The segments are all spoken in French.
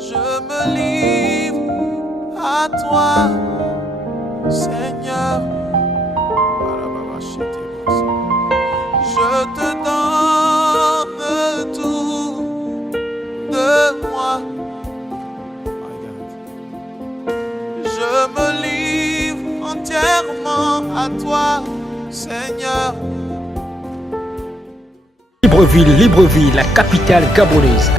Je me livre à toi, Seigneur. Je te donne tout de moi. Je me livre entièrement à toi, Seigneur. Libreville, la capitale gabonaise.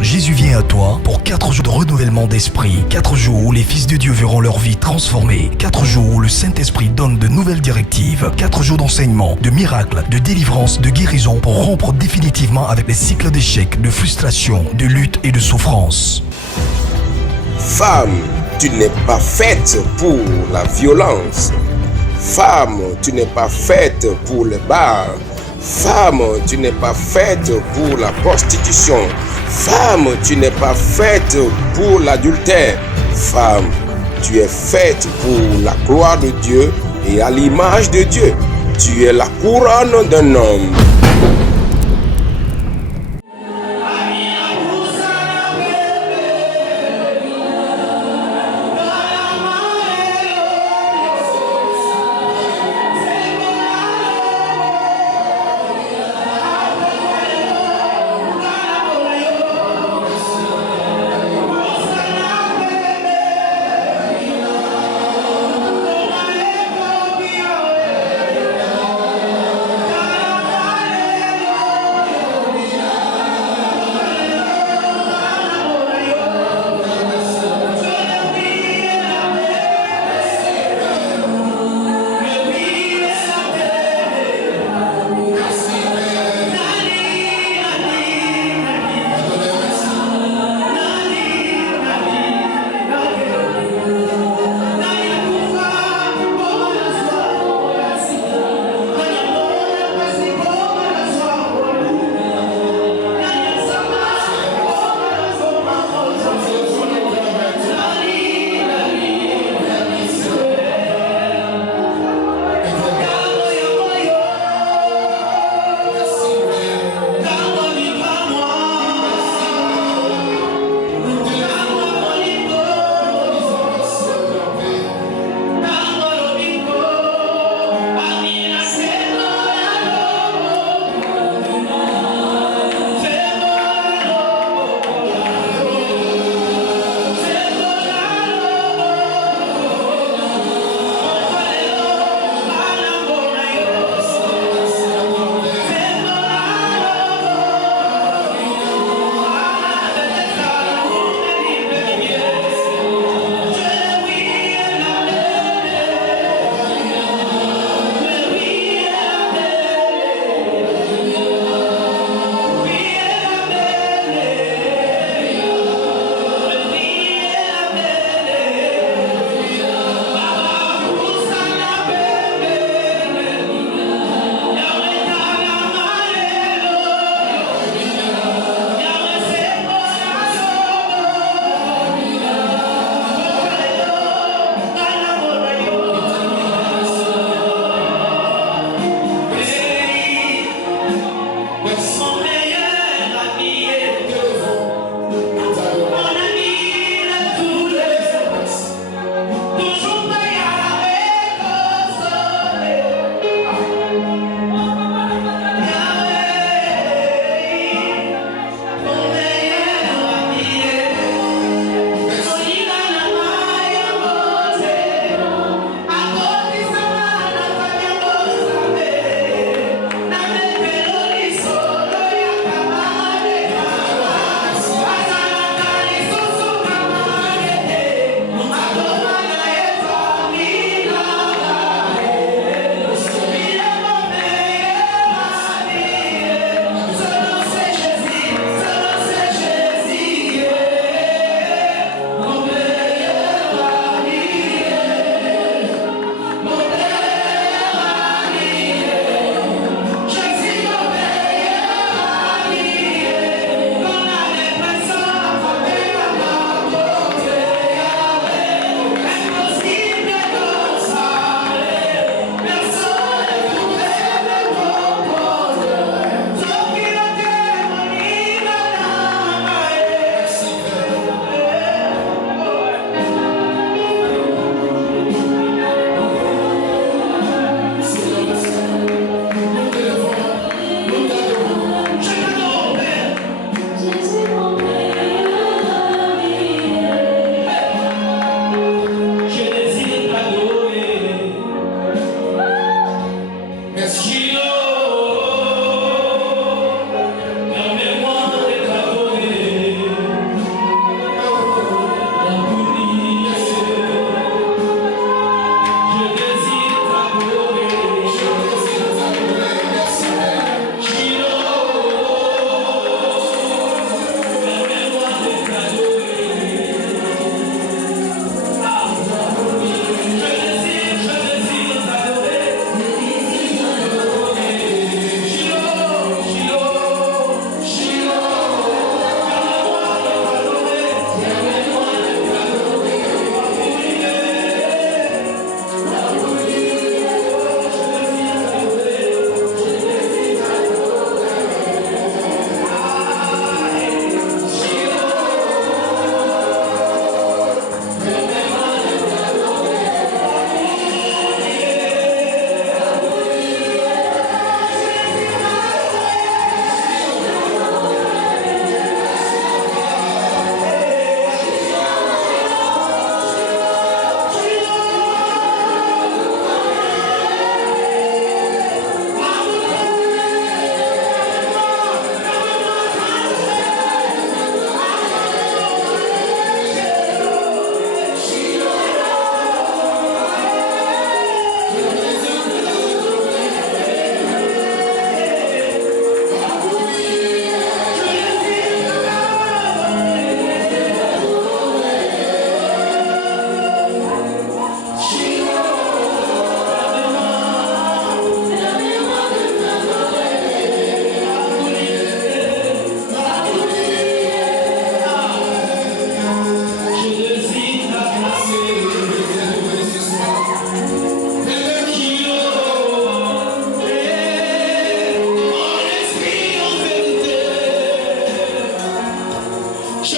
Jésus vient à toi pour 4 jours de renouvellement d'esprit, 4 jours où les fils de Dieu verront leur vie transformée, 4 jours où le Saint-Esprit donne de nouvelles directives, 4 jours d'enseignement, de miracles, de délivrance, de guérison pour rompre définitivement avec les cycles d'échecs, de frustration, de lutte et de souffrance. Femme, tu n'es pas faite pour la violence. Femme, tu n'es pas faite pour le bar. Femme, tu n'es pas faite pour la prostitution. Femme, tu n'es pas faite pour l'adultère. Femme, tu es faite pour la gloire de Dieu et à l'image de Dieu. Tu es la couronne d'un homme. Tu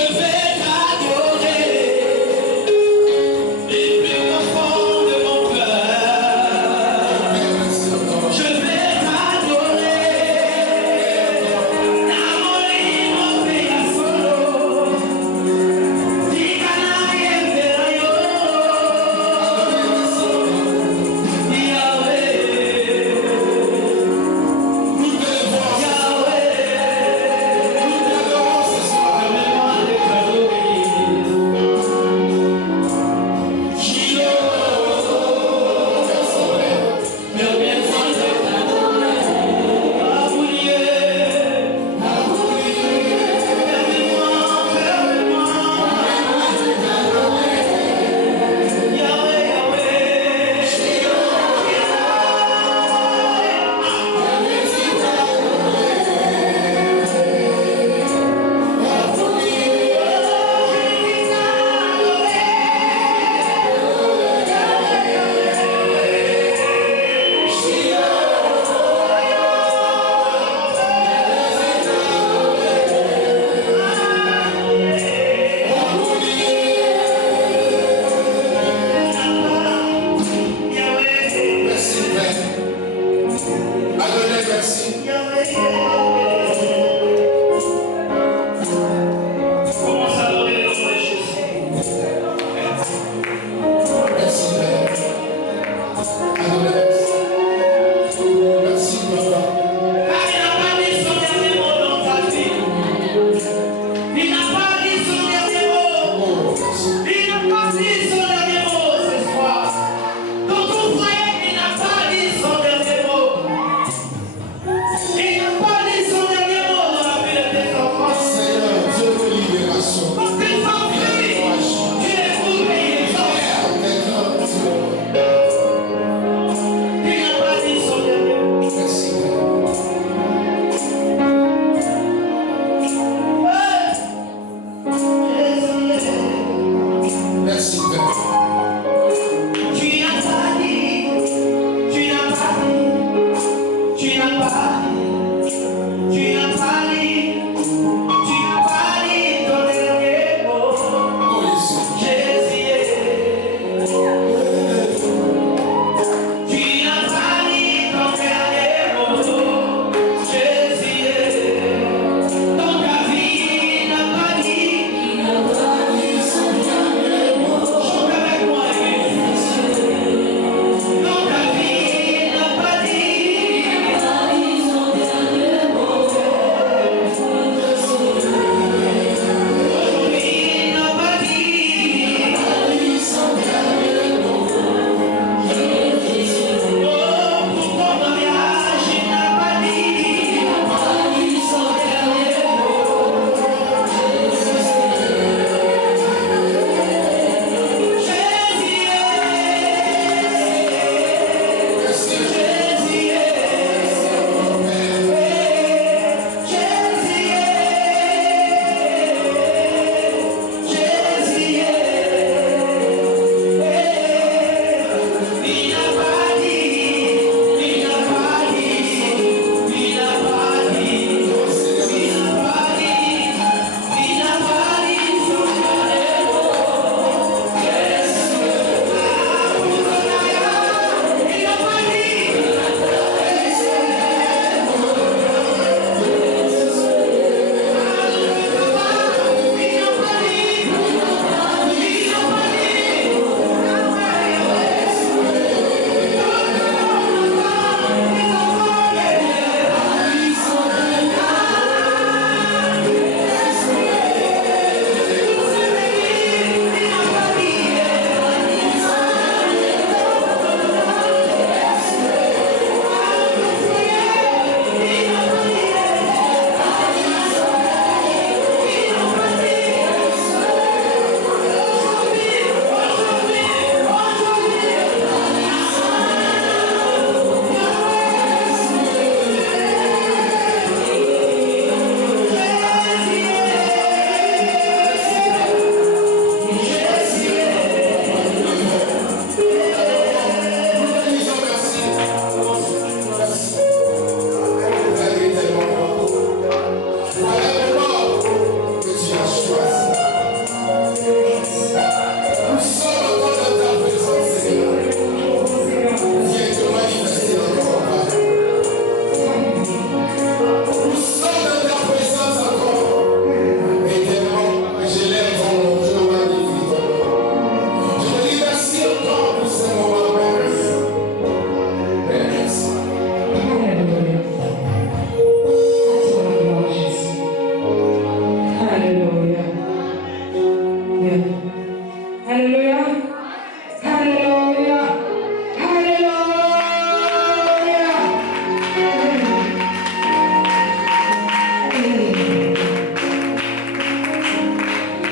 n'as pas dit ton dernier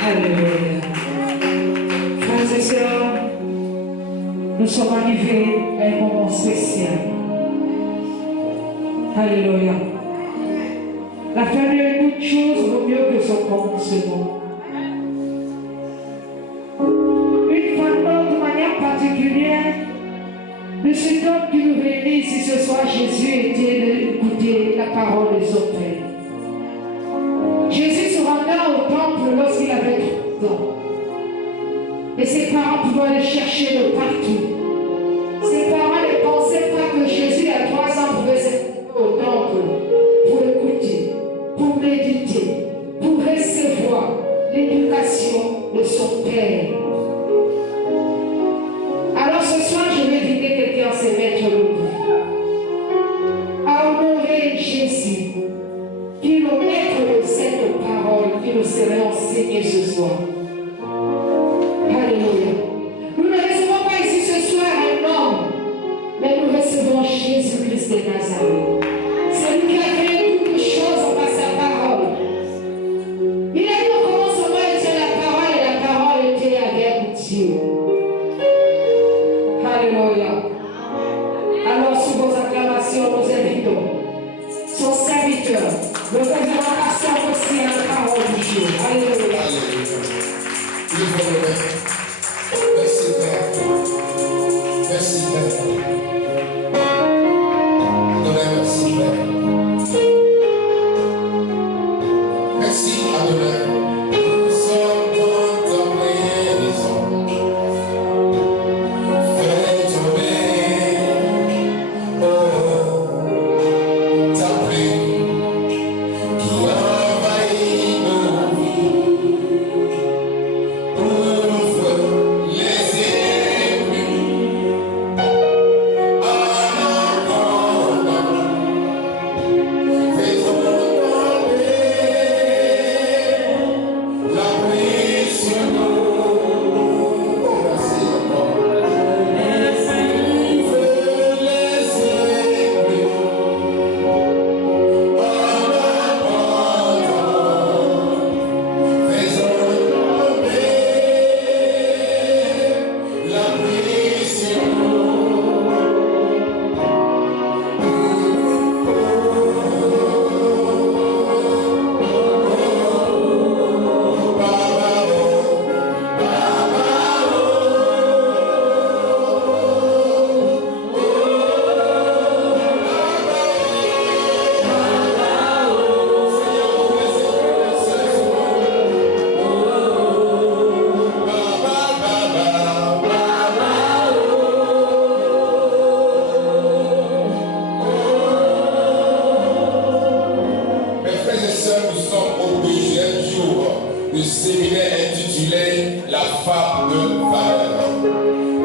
Alléluia. Frères et sœurs, nous sommes arrivés à un moment spécial. Alléluia. La fin de toute chose vaut mieux que son commencement. Une fois de manière particulière, le seul homme qui nous réunit ici ce soir, Jésus, était d'écouter la parole de son Père. Jésus se rendait au temple lorsqu'il avait 3 ans. Et ses parents pouvaient aller chercher de partout. Ses parents ne pensaient pas que Jésus, à 3 ans, pouvait se au temple pour écouter, pour méditer, pour recevoir l'éducation de son Père. Alors ce soir, je vais inviter quelqu'un à se mettre debout, à honorer Jésus, qui est le maître de cette parole qui nous serait enseignée ce soir. Alléluia. Nous ne recevons pas ici ce soir un homme, mais nous recevons Jésus-Christ de Nazareth. C'est lui qui a créé toutes choses par sa parole. Il a dit au commencement était la parole et la parole était avec Dieu. Alléluia. Alors sous vos acclamations, nous invitons son serviteur, le président pasteur aussi à la parole du Dieu. Alléluia. Merci Père. Merci Père. Merci Père. Merci Adonai. Nous sommes dans ta maison. Fais tomber ta pluie qui envahit nos vies. Ouvre les ennemis en abondance. Fais-nous tomber la pluie sur nous. Merci encore. Ouvre les ennemis en abondance. Fais-nous tomber la pluie sur nous. Mes frères et sœurs, nous sommes au 2e jour du séminaire intitulé La femme de valeur.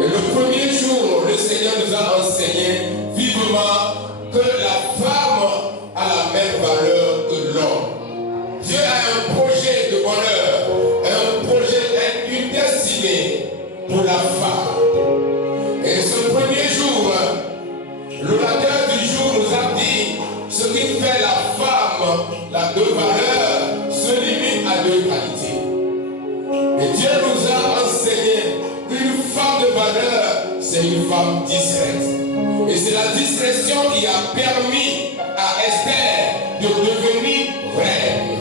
Et le premier jour, le Seigneur nous a enseigné vivement que la femme a la même valeur que l'homme. Dieu a un projet de bonheur, un projet, une destinée pour la femme. Et ce premier jour, l'orateur du jour nous a dit ce qui fait la femme, la de valeur, se limite à 2 qualités. Et Dieu nous a enseigné qu'une femme de valeur, c'est une femme discrète. Et c'est la discrétion qui a permis à Esther de devenir reine.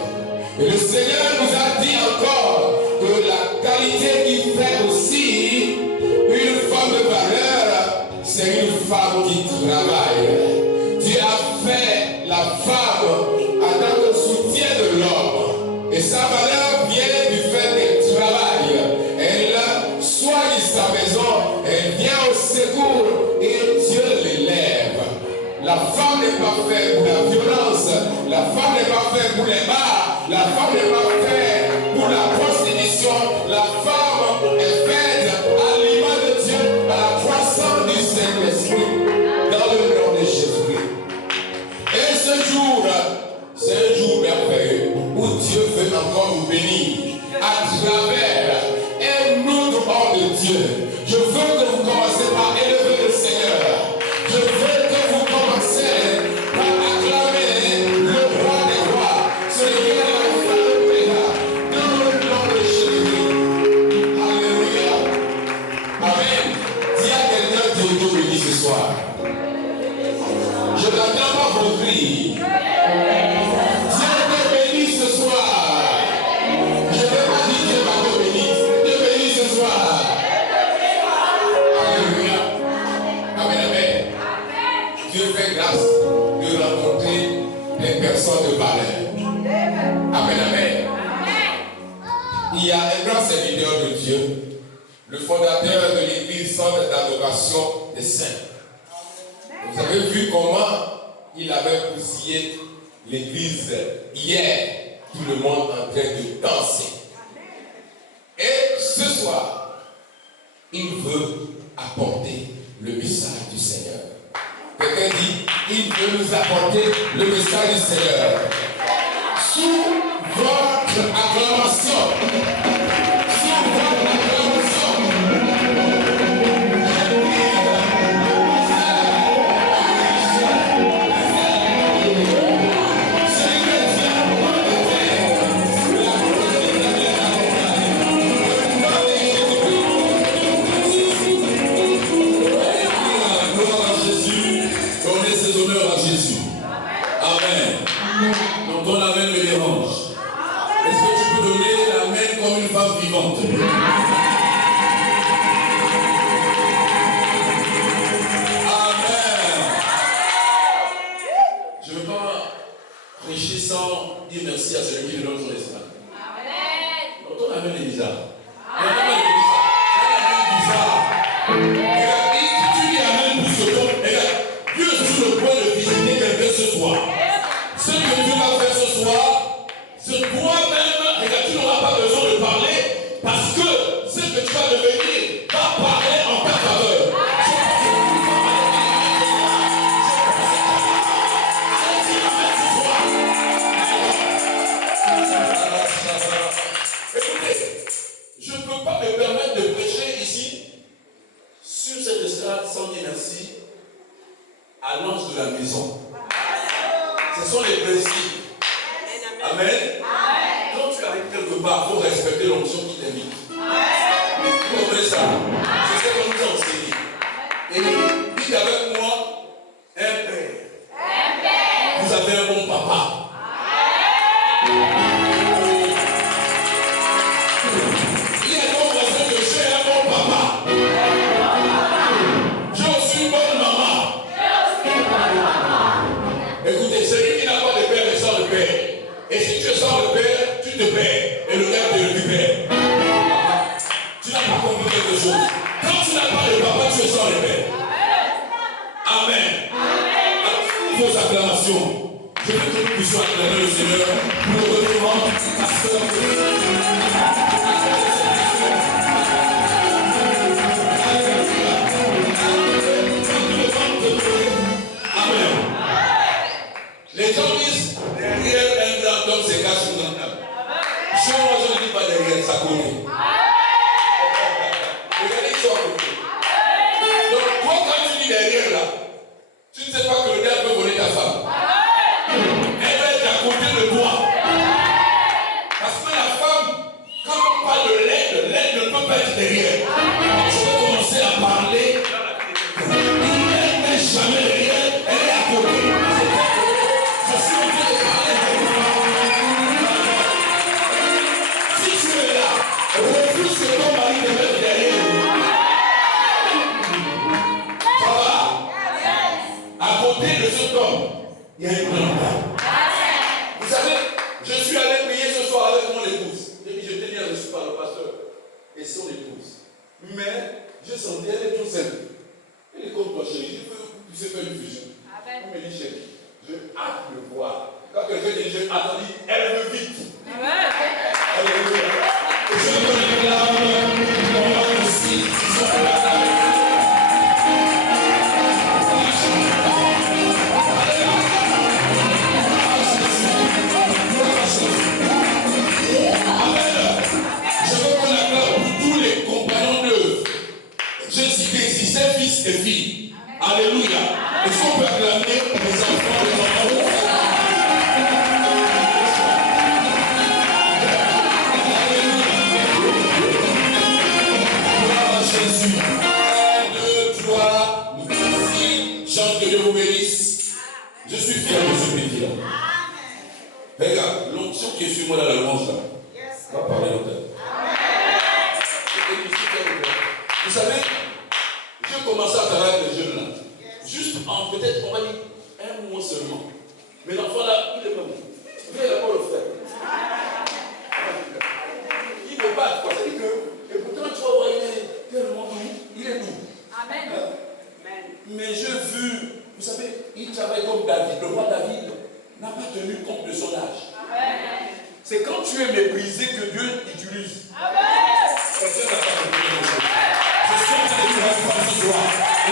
Et le Seigneur nous a dit encore que la qualité qui fait aussi une femme de valeur, c'est une femme qui travaille. Dieu a fait la femme en tant que soutien de l'homme. Et sa valeur vient du fait qu'elle travaille. Elle soigne sa maison, elle vient au secours et Dieu l'élève. La femme n'est pas faite pour la violence, la femme n'est pas faite pour les bars, la femme n'est pas faite pour la prostitution, la femme est faite à l'image de Dieu, à la croissance du Saint-Esprit, dans le nom de Jésus-Christ. Et ce jour, c'est un jour merveilleux où Dieu veut encore nous bénir à travers un autre homme de Dieu. Je veux que vous commencez par élever le Seigneur. Je veux que vous commencez par acclamer le roi des rois, celui qui est la femme de Péa, dans le nom de Jésus. un grand serviteur de Dieu, le fondateur de l'église Centre d'adoration des saints. Vous avez vu comment il avait bousillé l'église hier, tout le monde en train de danser. Et ce soir, il veut apporter le message du Seigneur. Quelqu'un dit, il veut nous apporter le message du Seigneur. Sous votre acclamation. Sous votre acclamation. Ton amen me dérange. Est-ce que tu peux donner l'amen comme une femme vivante? Amen. Je ne veux pas prêcher sans dire merci à celui qui nous donne son espoir. Amen. Ton amen est bizarre. Ton amen est bizarre. C'est un amen bizarre. Et tu dis amen pour ce temps. Dieu est sur le point de visiter quelqu'un ce soir. Ce que Dieu va faire ce soir, c'est toi-même, regarde, tu n'auras pas besoin de parler parce que ce que tu vas devenir va parler en ta faveur. Écoutez, je ne peux pas me permettre de prêcher ici sur cette estrade sans dire merci à l'ange de la maison. Ce sont les principes. Amen. Quand tu arrives quelque part, il faut respecter l'onction qui t'invite. Vous comprenez ça? C'est ce qu'on nous a enseigné. Et dites avec moi, un père. Vous avez un bon papa. Il y a un bon voisin que j'ai un bon papa. J'ai aussi une bonne maman. Écoutez, celui qui n'a pas de père, il sort le père. Et si tu sors le père, tu te perds. Et le père te récupère. Tu n'as pas compris quelque chose. Quand tu n'as pas de papa, tu sors le père. Amen. Alors, vos acclamations. Je veux que nous puissions acclamer le Seigneur pour le retournement, pasteur. Amen. Les gens disent derrière un grand homme se cache une grande âme. Chez moi, je ne dis pas derrière, ça connaît. Regardez, ils sont à côté. Donc, toi, quand tu dis derrière là, tu ne sais pas que le diable peut voler ta femme. Elle va être à côté de toi. Parce que la femme, quand on parle de l'aide ne peut pas être derrière. Je vais commencer à parler. Elle n'est jamais derrière, elle est à côté. Je suis en train de parler avec toi. Si tu es là, refuse que ton mari te mette derrière. Ça va? À côté de cet homme, il y a une grande dame. Vous savez, je suis allé prier ce soir avec mon épouse. J'ai dit, je t'ai bien reçu par le pasteur et son épouse. Mais je sentais, elle est tout simple. Elle est comme toi, chérie. Je veux que vous puissiez faire une fusion. On me dit, chérie, je hâte de voir. Quand quelqu'un dit, je hâte, on dit, elle veut vite. Alléluia. Je me réclame mon aussi. Je veux qu'on acclame tous les compagnons d'œuvre. Jésus existait fils et filles. Alléluia. Est-ce qu'on peut acclamer les enfants, les enfants? Gloire à Jésus. 1, 2, 3, merci. Chante que Dieu vous bénisse. Je suis fier de ce petit-là. Regarde, l'onction qui est sur moi dans la louange là. Va parler l'auteur. Vous savez, je commençais à travailler avec les jeunes là. Juste en peut-être, on va dire, un mois seulement. comme David. Le roi David n'a pas tenu compte de son âge. C'est quand tu es méprisé que Dieu t'utilise. Personne n'a pas compris les choses. Je suis en train de dire ce soir.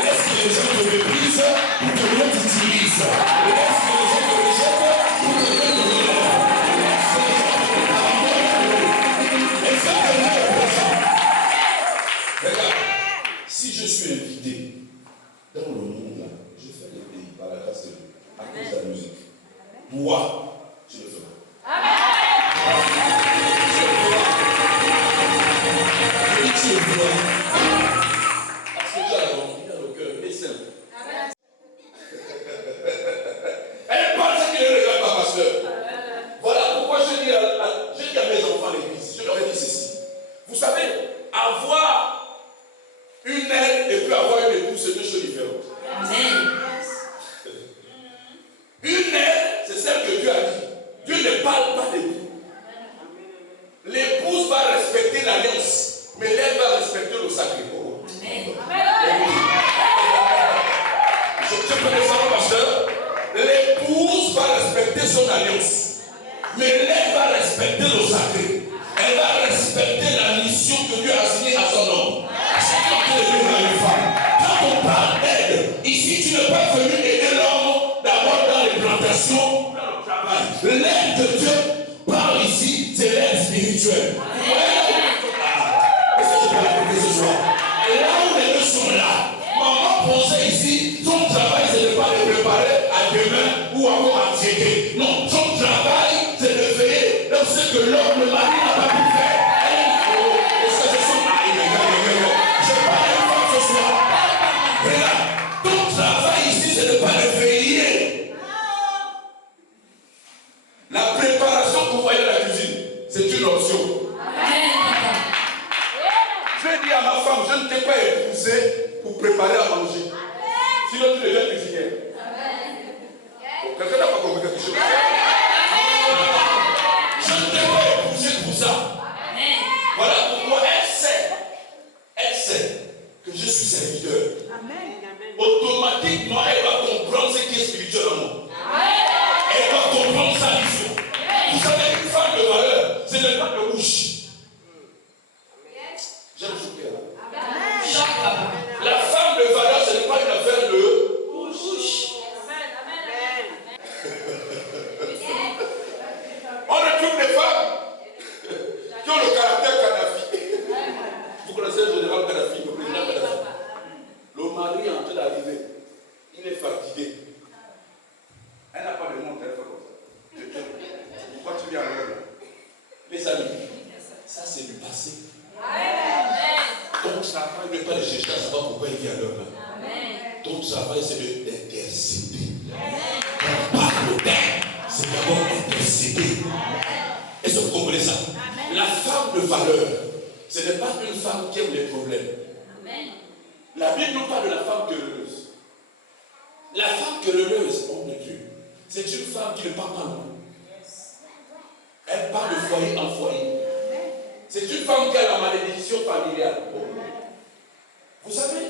Laisse que les gens te méprisent pour que Dieu t'utilise. Laisse que les gens te rejettent pour que Dieu te relève. Laisse que les gens te abandonnent. Est-ce que tu es présent? Regarde, si je suis invité dans le monde là, je fais des pays par la grâce de Dieu, à cause de la musique. Moi, je le ferai. Tu le feras. Parce que Dieu a rempli dans le cœur, les saints. Elle pense qu'il ne regarde pas, pasteur. Voilà pourquoi je dis à mes enfants à l'église, je leur ai dit ceci. Vous savez, avoir une aide et puis avoir une épouse, c'est deux choses différentes. Amen. Une aide, c'est celle que Dieu a dit. Dieu ne parle pas d'époux. L'épouse va respecter l'alliance, mais l'aide va respecter le sacré. Amen. Je connais ça, pasteur. L'épouse va respecter son alliance, mais l'aide va respecter le sacré. Elle va respecter la mission que Dieu a assignée à son homme. Quand on parle d'aide, ici tu n'es pas venu aider l'homme d'abord dans les plantations, dans le travail. L'aide de Dieu parle ici, c'est l'aide spirituelle. Est-ce que je peux répéter ce soir? Et là où les deux sont là, maman pensait ici, son travail c'est de ne pas les préparer à demain ou encore à tiéder. Non, son travail c'est de veiller dans ce que l'homme, le mari n'a pas pu faire. Est-ce que je suis je parle une fois ce soir. Regarde, ton travail ici c'est de ne pas le veiller. La préparation pour voyer la cuisine, c'est une option. Je dis à ma femme, je ne t'ai pas épousé pour préparer à manger. Sinon tu deviens cuisinière. Quelqu'un n'a pas compris quelque chose? Je ne t'ai pas épousé pour ça. Voilà pourquoi elle sait que je suis serviteur. Automatiquement, elle va comprendre ce qui est spirituel en moi. Elle va comprendre sa mission. Vous savez, une femme de valeur, ce n'est pas de bouche. J'aime ce qu'elle a. La femme de valeur, ce n'est pas une affaire de bouche. On retrouve des femmes qui ont le caractère Kadhafi. Vous connaissez le général Kadhafi, le président Kadhafi. Le mari est en train d'arriver. Il est fatigué. Elle n'a pas de montre, elle fait comme ça. Pourquoi tu viens à l'heure? Les amis, ça c'est du passé. Ton travail n'est pas de chercher à savoir pourquoi il vient à l'heure. Ton travail c'est d'intercéder. Quand on parle de terre, c'est d'abord intercéder. Est-ce que vous comprenez ça? La femme de valeur, ce n'est pas une femme qui aime les problèmes. La Bible nous parle de la femme querelleuse. La femme querelleuse, homme de Dieu, c'est une femme qui ne parle pas loin. Elle parle de foyer en foyer. C'est une femme qui a la malédiction familiale. Vous savez,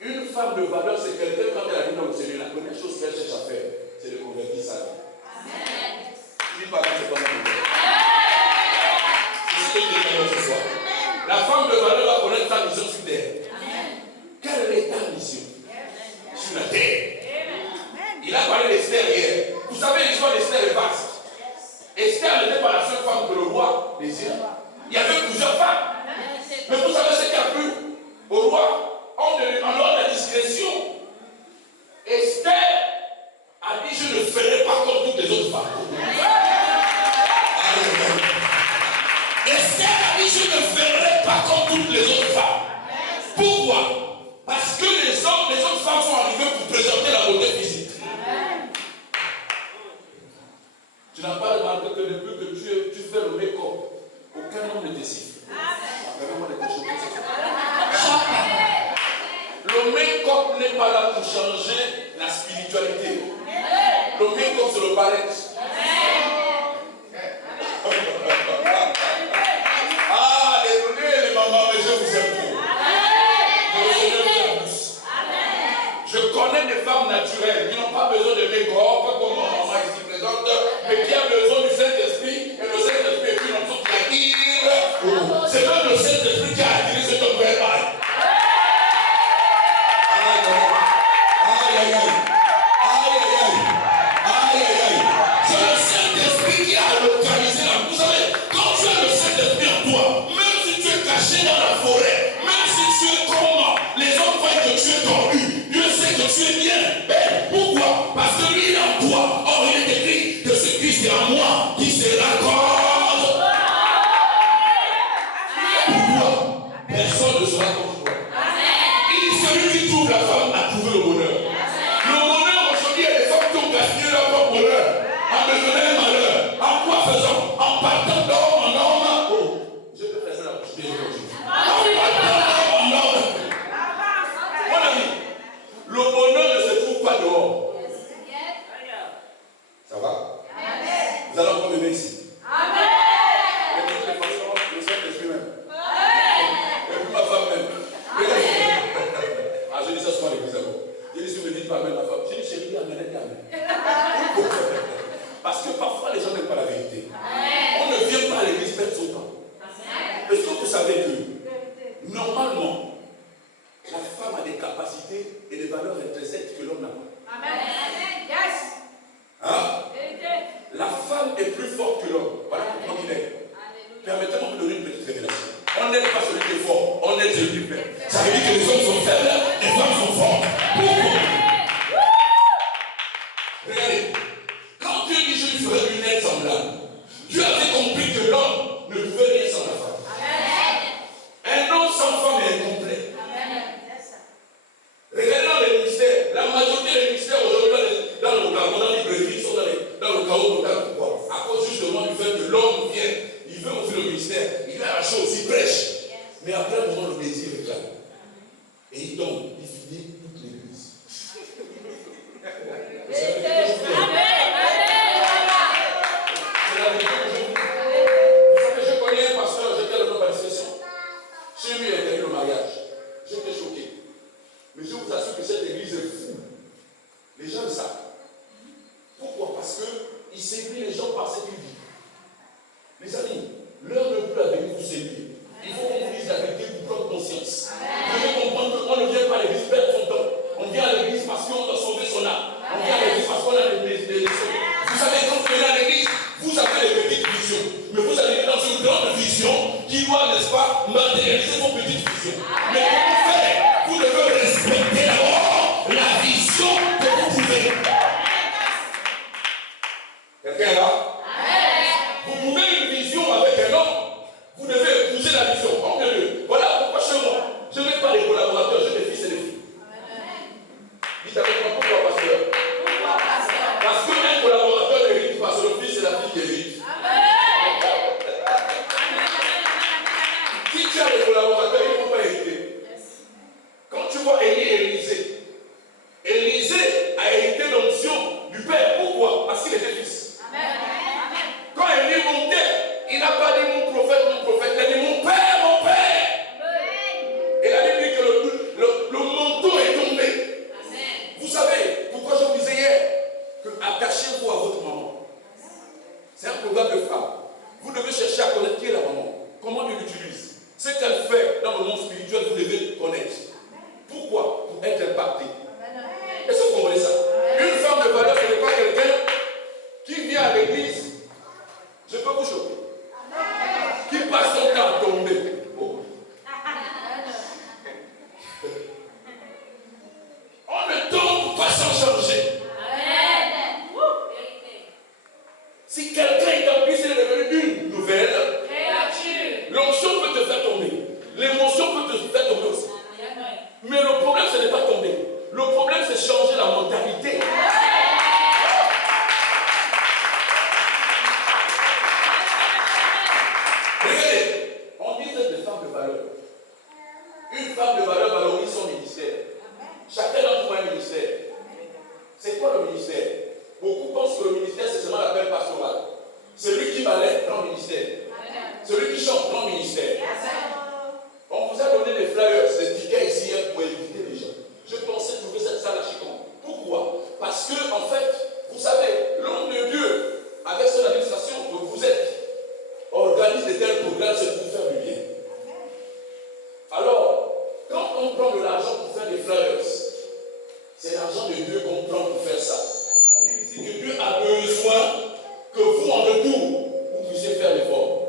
une femme de valeur, c'est quelqu'un quand elle arrive dans le Seigneur, la première chose qu'elle cherche à faire, c'est de convertir sa vie. Je dis pas que c'est pas ça. C'est ce que je dis ce soir. La femme de valeur va connaître sa mission sur terre. Quelle est ta mission sur la terre? Il a parlé d'Esther hier. Vous savez, l'histoire d'Esther est vaste. Esther n'était pas la seule femme que le roi désirait. Il y avait plusieurs femmes. Mais vous savez ce qu'il y a plu au roi en dehors de la discrétion. Esther a dit, je ne ferai pas comme toutes les autres femmes. Esther a dit, je ne ferai pas comme toutes les autres femmes. Pourquoi? Parce que les autres femmes sont arrivées pour présenter la beauté physique. Tu n'as pas remarqué que depuis que tu fais le make-up, aucun homme ne te siffle. Le make-up n'est pas là pour changer la spiritualité. Le make-up, c'est le paraître. Ah, les mamans, mais je vous aime trop. Je connais des femmes naturelles qui n'ont pas besoin besoin de mes corps, pas comme ma maman ici présente, mais qui a besoin du Saint-Esprit, et le Saint-Esprit est une option qui attire. C'est même le Saint-Esprit qui a attiré cet homme verbal. C'est le Saint-Esprit qui a localisé la. Vous savez, quand tu as le Saint-Esprit en toi, même si tu es caché dans la forêt, même si tu es comme les hommes voient que tu es tordu, Dieu sait que tu es bien. Mais pourquoi? Parce que lui est en toi. Or, il est écrit que ce Christ est en moi qui se raccorde. Pourquoi? Personne ne sera comme toi. Il dit celui qui trouve la femme a trouvé le bonheur. Le bonheur aujourd'hui, il y a des femmes qui ont gaspillé leur propre bonheur en devenant un malheur. En quoi faisant? En partant d'homme en homme. Oh, je peux faire ça la bouche bien aujourd'hui. En partant d'homme en homme. Mon ami, le bonheur ne se trouve pas dehors. Ça va? Vous allez encore m'aimer ici. Et de toutes les façons, le Saint-Esprit même. Et puis ma femme même. Ah, je dis ça souvent à l'église d'abord. Je dis si vous ne dites pas même ma femme. Je dis chérie, amen, amen. Parce que parfois les gens n'aiment pas la vérité. On ne vient pas à l'église perdre son temps. Est-ce que vous savez que normalement, la femme a des capacités et des valeurs intrinsèques que l'homme n'a pas? Hein? La femme est plus forte que l'homme. Voilà comment il est. Permettez-moi de vous donner une petite révélation. On n'aime pas celui qui est fort, on aime celui qui est faible. Ça veut dire que les hommes sont faibles, les femmes sont fortes. Pourquoi? Regardez, quand Dieu dit je lui ferai une aide semblable, Dieu avait compris que l'homme ne pouvait rien sans la femme. Un homme sans femme est incomplet. Regardez dans les ministères, la majorité des ministères aujourd'hui dans le chaos, dans les librairies, sont dans le chaos total. Pourquoi? À cause justement du fait que l'homme vient, il veut ouvrir le ministère, il veut arracher aussi, brèche. Mais après un moment, le désir réclame. Et il tombe, il finit toute l'église. Vous savez que je vous dis, c'est la vérité que je vous dis. Vous savez, je connais un pasteur, j'étais le nom de la discussion. Chez lui, il a gagné le mariage. J'étais choqué. Mais je vous assure que cette église est fou. Les gens le savent. Pourquoi? Parce qu'il séduit les gens par ce qu'il dit. Les amis, l'heure ne peut la venir vous séduire. Il faut qu'on vous dise la vérité pour prendre conscience. Vous devez comprendre qu'on ne vient pas à l'église perdre son temps. On vient à l'église parce qu'on a sauvé son âme. On vient à l'église parce qu'on a des leçons. Vous savez, quand vous venez à l'église, vous avez des petites visions. Mais vous allez dans une grande vision qui doit, n'est-ce pas, matérialiser vos petites visions. Mais pour faire, vous devez respecter d'abord la vision que vous pouvez. Quelqu'un là? Vous pouvez une vision avec un homme, vous devez épouser la vision. Voilà pourquoi chez moi, je ne mets pas les collaborateurs, je mets des fils et des filles. Dites avec moi pourquoi, pasteur? Parce qu'un collaborateur hérite parce que le fils et la fille héritent. Si tu as des collaborateurs, ils ne vont pas hériter. Quand tu vois Élie et Élisée, Élisée a hérité l'onction du père. Pourquoi? Parce qu'il était fils. Quand Élie montait, il n'a pas dit mon prophète, il a dit mon père, mon père. Et la Bible dit que le manteau est tombé. Vous savez pourquoi je vous disais hier que attachez-vous à votre maman. C'est un programme de femme. Vous devez chercher à connaître qui est la maman. Comment Dieu l'utilise. Ce qu'elle fait dans le monde spirituel, vous devez connaître. Pourquoi? Pour être impacté. Est-ce que vous comprenez ça? Une femme de valeur, ce n'est pas quelqu'un qui vient à l'église. Je peux vous choquer. Qui passe son temps à tomber. Oh. On ne tombe pas sans changer. Si quelqu'un est en Christ, il est devenu une nouvelle créature. L'onction peut te faire tomber. L'émotion peut te faire tomber aussi. Mais le problème, ce n'est pas tomber. Le problème, c'est changer la mentalité. Regardez, on dit des femmes de valeur. Une femme de valeur valorise son ministère. Chacun d'entre nous a un ministère. C'est quoi le ministère? Beaucoup pensent que le ministère, c'est seulement l'appel pastoral. Celui qui balaie dans le ministère. Celui qui chante dans le ministère. On vous a donné des flyers, des tickets ici pour éviter les gens. Je pensais trouver cette salle à Chicago. Pourquoi? Parce que, en fait, l'argent de Dieu qu'on prend pour faire ça. Ça veut dire ici que Dieu a besoin que vous, en retour, vous puissiez faire l'effort.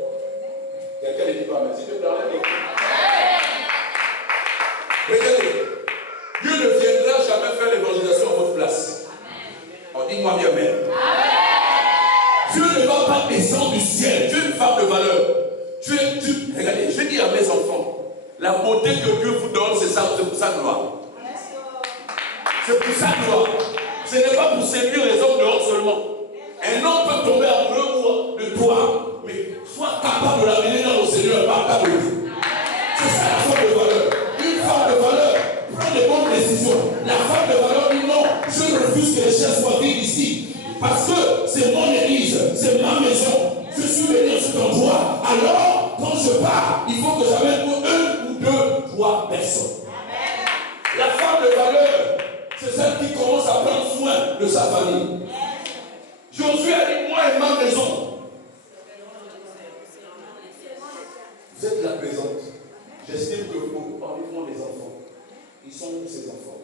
Quelqu'un ne dit pas, mais s'il te plaît, regardez, Dieu ne viendra jamais faire l'évangélisation à votre place. On dit moi bien, mais. Dieu ne va pas descendre du ciel. Tu es une femme de valeur. Regardez, je dis à mes enfants, la beauté que Dieu vous donne, c'est pour sa gloire. C'est pour sa gloire. Ce n'est pas pour séduire les hommes dehors seulement. Un homme peut tomber amoureux de toi, mais sois capable de l'amener dans le Seigneur par ta beauté. C'est ça la femme de valeur. Une femme de valeur prend de bonnes décisions. La femme de valeur dit non, je refuse que les chiens soient vivre ici. Parce que c'est mon église, c'est ma maison. Je suis venu à cet endroit. Alors, quand je pars, il faut que j'amène pour 1 ou 2, 3 personnes. La femme de valeur, c'est celle qui commence à prendre soin de sa famille. Josué a dit, moi et ma maison. Vous êtes la présente. J'estime que vous parlez des enfants. Ils sont où ces enfants?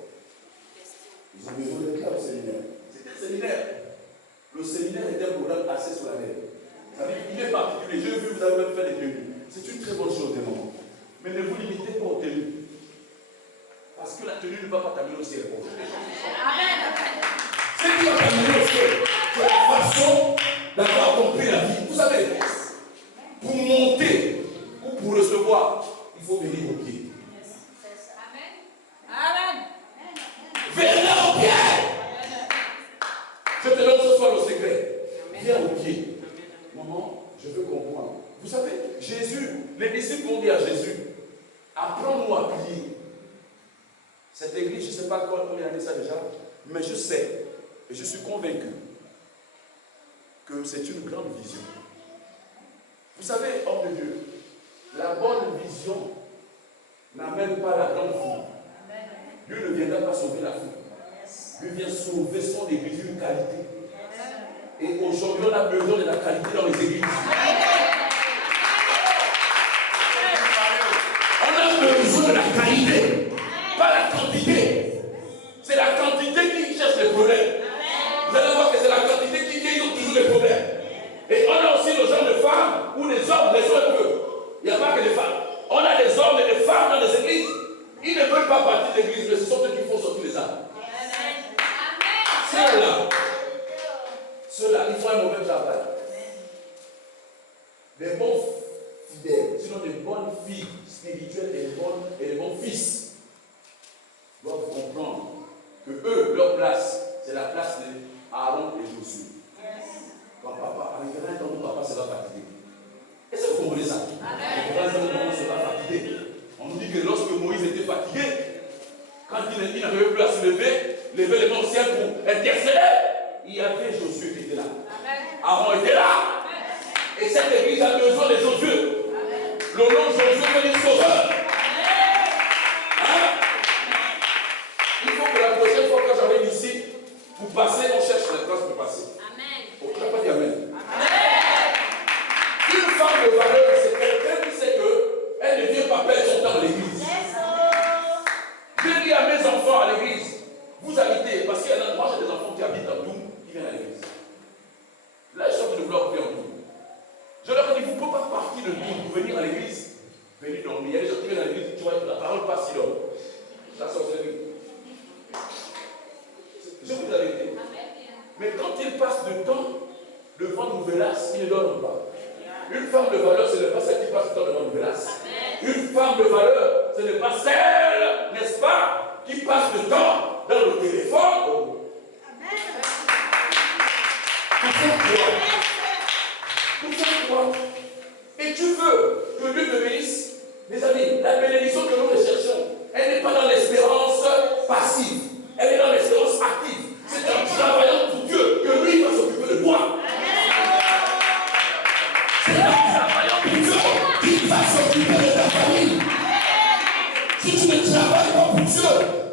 Ils ont besoin d'être là au séminaire. C'était le séminaire. Le séminaire était un programme assez solennel. Ça veut dire qu'il est particulier. J'ai vu, vous avez même fait des tenues. C'est une très bonne chose des moments. Mais ne vous limitez pas aux tenues. Parce que la tenue ne va pas t'amener au ciel. Ce qui va t'amener au ciel, c'est la façon d'avoir compris la vie. Vous savez, pour monter ou pour recevoir, il faut venir au pied. Amen. Venez au pied. Je te donne ce soir le secret. Viens au pied. Maman, je veux comprendre. Vous savez, Jésus, les disciples ont dit à Jésus, apprends-nous à prier. Cette église, je ne sais pas combien d'années ça déjà, mais je sais, et je suis convaincu, que c'est une grande vision. Vous savez, homme de Dieu, la bonne vision n'amène pas la grande foule. Dieu ne viendra pas sauver la foule. Dieu vient sauver son église d'une qualité. Et aujourd'hui, on a besoin de la qualité dans les églises. On a besoin de la qualité, pas la quantité. C'est la quantité qui cherche les problèmes. Vous allez voir que c'est la quantité qui guérit toujours les problèmes. Et on a aussi le genre de femmes ou des hommes, les hommes peu. Il n'y a pas que des femmes. On a des hommes et des femmes dans les églises. Ils ne veulent pas partir de l'église, mais ce sont eux qui font sortir les âmes. Ceux-là, ils font un mauvais travail. Des bons fidèles, sinon des bonnes filles spirituelles et des bons fils doivent comprendre que eux, leur place, c'est la place d'Aaron et Josué. Quand papa arrivera un temps où papa sera fatigué. Est-ce que vous comprenez ça? Arrivera un temps où papa sera fatigué. On nous dit que lorsque Moïse était fatigué, quand il n'arrivait plus à se lever, lever les mains au ciel pour intercéder, il y avait Josué qui était là. Aaron était là. Et cette église a besoin de Josué. Le nom de Josué veut dire sauveur. Hein? Il faut que la prochaine fois que j'arrive ici, vous passez, on cherche la place pour passer. On ne peut pas dire Amen. Une femme de valeur, c'est quelqu'un qui sait qu'elle ne vient pas perdre son temps à l'église. Je dis à mes enfants à l'église, vous habitez, parce qu'il y a un endroit, j'ai des enfants qui habitent en Doum, qui viennent à l'église. Là, ils sortent de vouloir venir en Doum. Je leur ai dit, vous ne pouvez pas partir de Doum pour venir à l'église. Venir dormir. Il y a des gens qui viennent à l'église, tu vois, la parole passe, ils dorment. La sorcellerie. Je vous dis la vérité. Mais quand ils passent du temps devant Nouvelas, ils ne dorment pas. Une femme de valeur, ce n'est pas celle qui passe du temps devant Nouvelas. Une femme de valeur, ce n'est pas celle, n'est-ce pas, qui passe du temps dans le téléphone. Pour faire quoi? Et tu veux que Dieu te bénisse? Mes amis, la bénédiction que nous recherchons, elle n'est pas dans l'espérance passive, elle est dans l'espérance active. C'est en travaillant pour Dieu que lui va s'occuper de toi. C'est en travaillant pour Dieu qu'il va s'occuper de ta famille. Si tu ne travailles pas pour Dieu,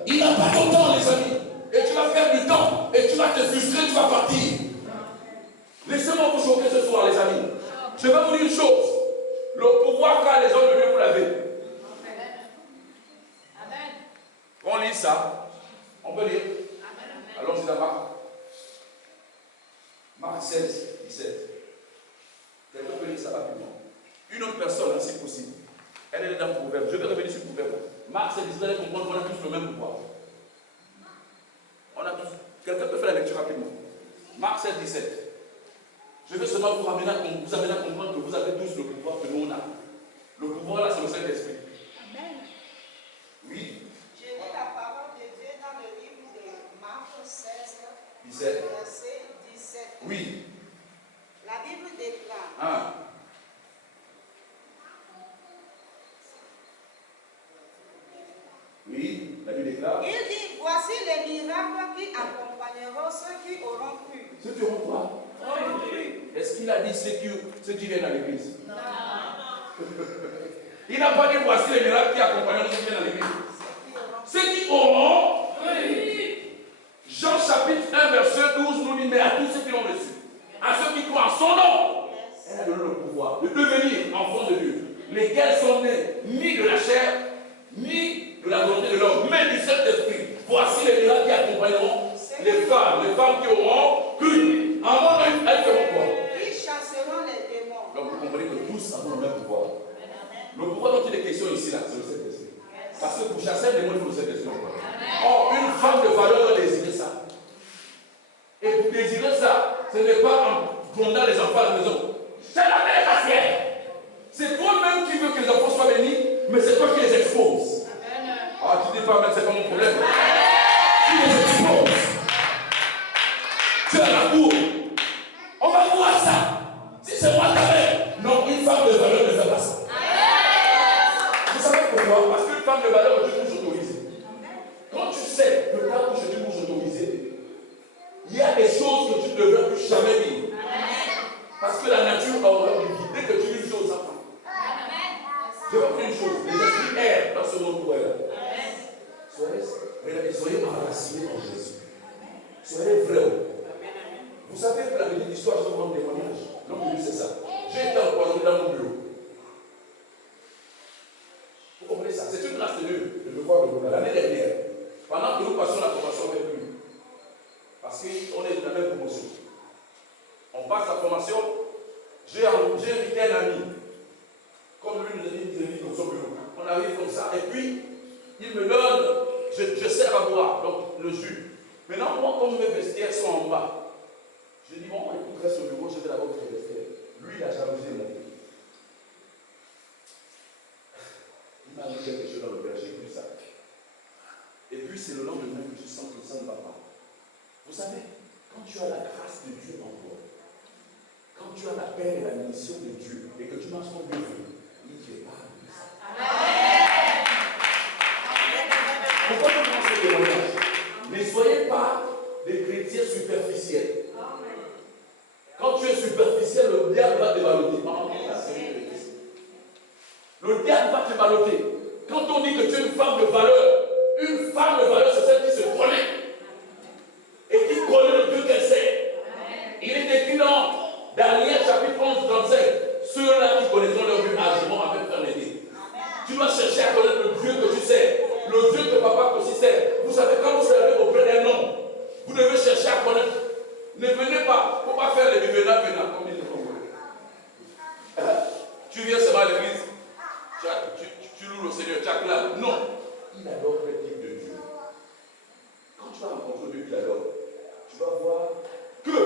il n'a pas ton temps, les amis. Et tu vas perdre du temps, et tu vas te frustrer, tu vas partir. Laissez-moi vous choquer ce soir, les amis. Je vais vous dire une chose. Le pouvoir qu'a les hommes de Dieu, vous l'avez. On lit ça. On peut lire. Allons c'est à Marc. Marc 16, 17. Quelqu'un peut lire ça rapidement. Une autre personne, hein, si possible. Elle est dans le proverbe. Je vais revenir sur le proverbe. Marc 16, 17, vous allez comprendre qu'on a tous le même pouvoir. On a tous. Quelqu'un peut faire la lecture rapidement. Marc 16, 17. Je vais seulement vous amener à comprendre que vous avez tous le pouvoir que nous on a. Le pouvoir là, c'est le Saint-Esprit. Amen. Oui. Je lis la parole de Dieu dans le livre de Marc 16, 17. verset 17. Oui. La Bible déclare. Ah. Oui, la Bible déclare. Il dit, voici les miracles qui accompagneront ceux qui auront cru. Ceux qui auront quoi? Est-ce qu'il a dit ceux qui viennent à l'église? Non. Il n'a pas dit voici les miracles qui accompagneront ceux qui viennent à l'église. Ceux qui auront. Jean chapitre 1 verset 12 nous dit, mais à tous ceux qui l'ont reçu, à ceux qui croient en son nom, elle a donné le pouvoir de devenir enfants de Dieu, lesquels sont nés ni de la chair, ni de la volonté de l'homme, mais du Saint-Esprit. Voici les miracles qui accompagneront les femmes qui auront cru. En mon nom, elles feront quoi? Ils chasseront les démons. Donc vous comprenez que tous avons le même pouvoir. Le pouvoir dont il est question ici, là, c'est le Saint-Esprit. Parce que pour chasser un démon, il faut le Saint-Esprit. Or, une femme de valeur doit désirer ça. Et pour désirer ça, ce n'est pas en grondant les enfants à la maison. C'est la mère faciale. C'est toi-même qui veux que les enfants soient bénis, mais c'est toi qui les exposes. Ah, tu dis pas, mais c'est pas mon problème. Tu les exposes. Tu as la cour. On va voir ça. Si c'est moi ta mère. Non, une femme de valeur ne fait pas ça. Vous savez pourquoi? Parce qu'une femme de valeur, Dieu nous autorise. Quand tu sais le temps où je dis vous autoriser, il y a des choses que tu ne devrais plus jamais dire. Parce que la nature a horreur du vide. Dès que tu dis une chose, ça prend. Je vais vous dire une chose. Les esprits errent dans ce monde là. Soyez enracinés en Jésus. Soyez vrais. Vous savez que la vérité d'histoire, je vais vous rendre témoignage. L'homme de Dieu, c'est ça. J'ai été empoisonné dans mon bureau. Vous comprenez ça? C'est une grâce de Dieu de me voir le boulot. L'année dernière, pendant que nous passions la formation avec lui, parce qu'on est dans la même promotion, on passe la formation, j'ai invité un ami, comme lui nous a dit dans son bureau. On arrive comme ça, et puis il me donne, je sers à boire, donc le jus. Maintenant, moi, comme mes vestiaires sont en bas, je dis, bon, écoute, reste au bureau, je vais d'abord votre vestiaire. Lui, il a jalousé mon vie. Il m'a mis quelque chose dans le verre, j'ai vu ça. Et puis, c'est le lendemain que je sens que ça ne va pas. Vous savez, quand tu as la grâce de Dieu en toi, quand tu as la paix et la mission de Dieu, et que tu marches comme Dieu veut, il ne fait pas de ça. Pourquoi tu prends ce témoignage? Ne soyez pas des chrétiens superficiels. Quand tu es superficiel, le diable va te baloter. Le diable va te baloter. Quand on dit que tu es une femme de valeur, c'est celle qui se connaît. Et qui connaît le Dieu qu'elle sait. Il est écrit dans Daniel chapitre 11, 35. Ceux-là qui connaîtront leur Dieu agiront avec fermeté. Tu dois chercher à connaître le Dieu que tu sais. Le Dieu que papa aussi sait. Vous savez, quand vous servez auprès d'un homme, vous devez chercher à connaître. Ne venez pas. Il ne faut pas faire les venants comme ils le font. Tu viens seulement à l'église. Tu loues le Seigneur, tu acclames. Non. Il adore le type de Dieu. Quand tu vas rencontrer Dieu qu'il adore, tu vas voir que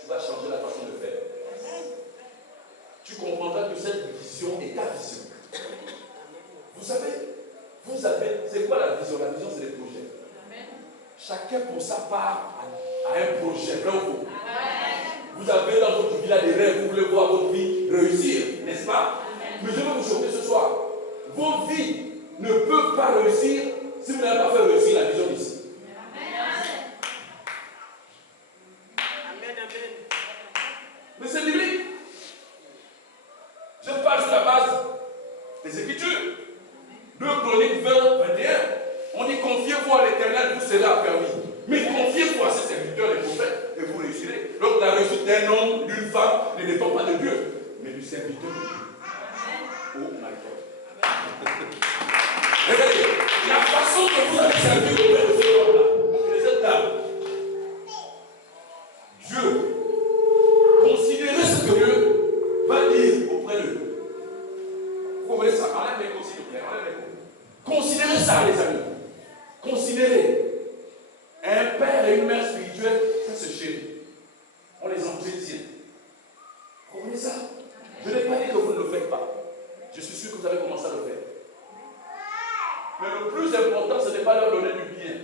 tu vas changer la façon de faire. Tu comprendras que cette vision est ta vision. Vous savez, c'est quoi la vision? La vision, c'est les projets. Chacun pour sa part a un projet. Vous avez dans votre vie là des rêves, vous voulez voir votre vie réussir, n'est-ce pas? Mais je vais vous choquer ce soir. Vos vies ne peuvent pas réussir si vous n'avez pas fait réussir la vision d'ici. Mais c'est biblique. Je parle sur la base des Écritures. 2 Chroniques 20, 21. On dit confiez-vous à l'Éternel, vous serez permis. Mais confiez-vous à ses serviteurs, les prophètes, et vous réussirez. Donc la réussite d'un homme, d'une femme, ne dépend pas de Dieu, mais du serviteur de Dieu. Oh my God. Regardez, la façon que vous avez servi auprès de cet homme-là, de cette dame, enlève l'écho s'il te plaît, enlève l'écho. Considérez ça, les amis. Considérez. Un père et une mère spirituelle, ça se chérit. On les entretient. Vous comprenez ça? Je n'ai pas dit que vous ne le faites pas. Je suis sûr que vous avez commencé à le faire. Mais le plus important, ce n'est pas leur donner du bien,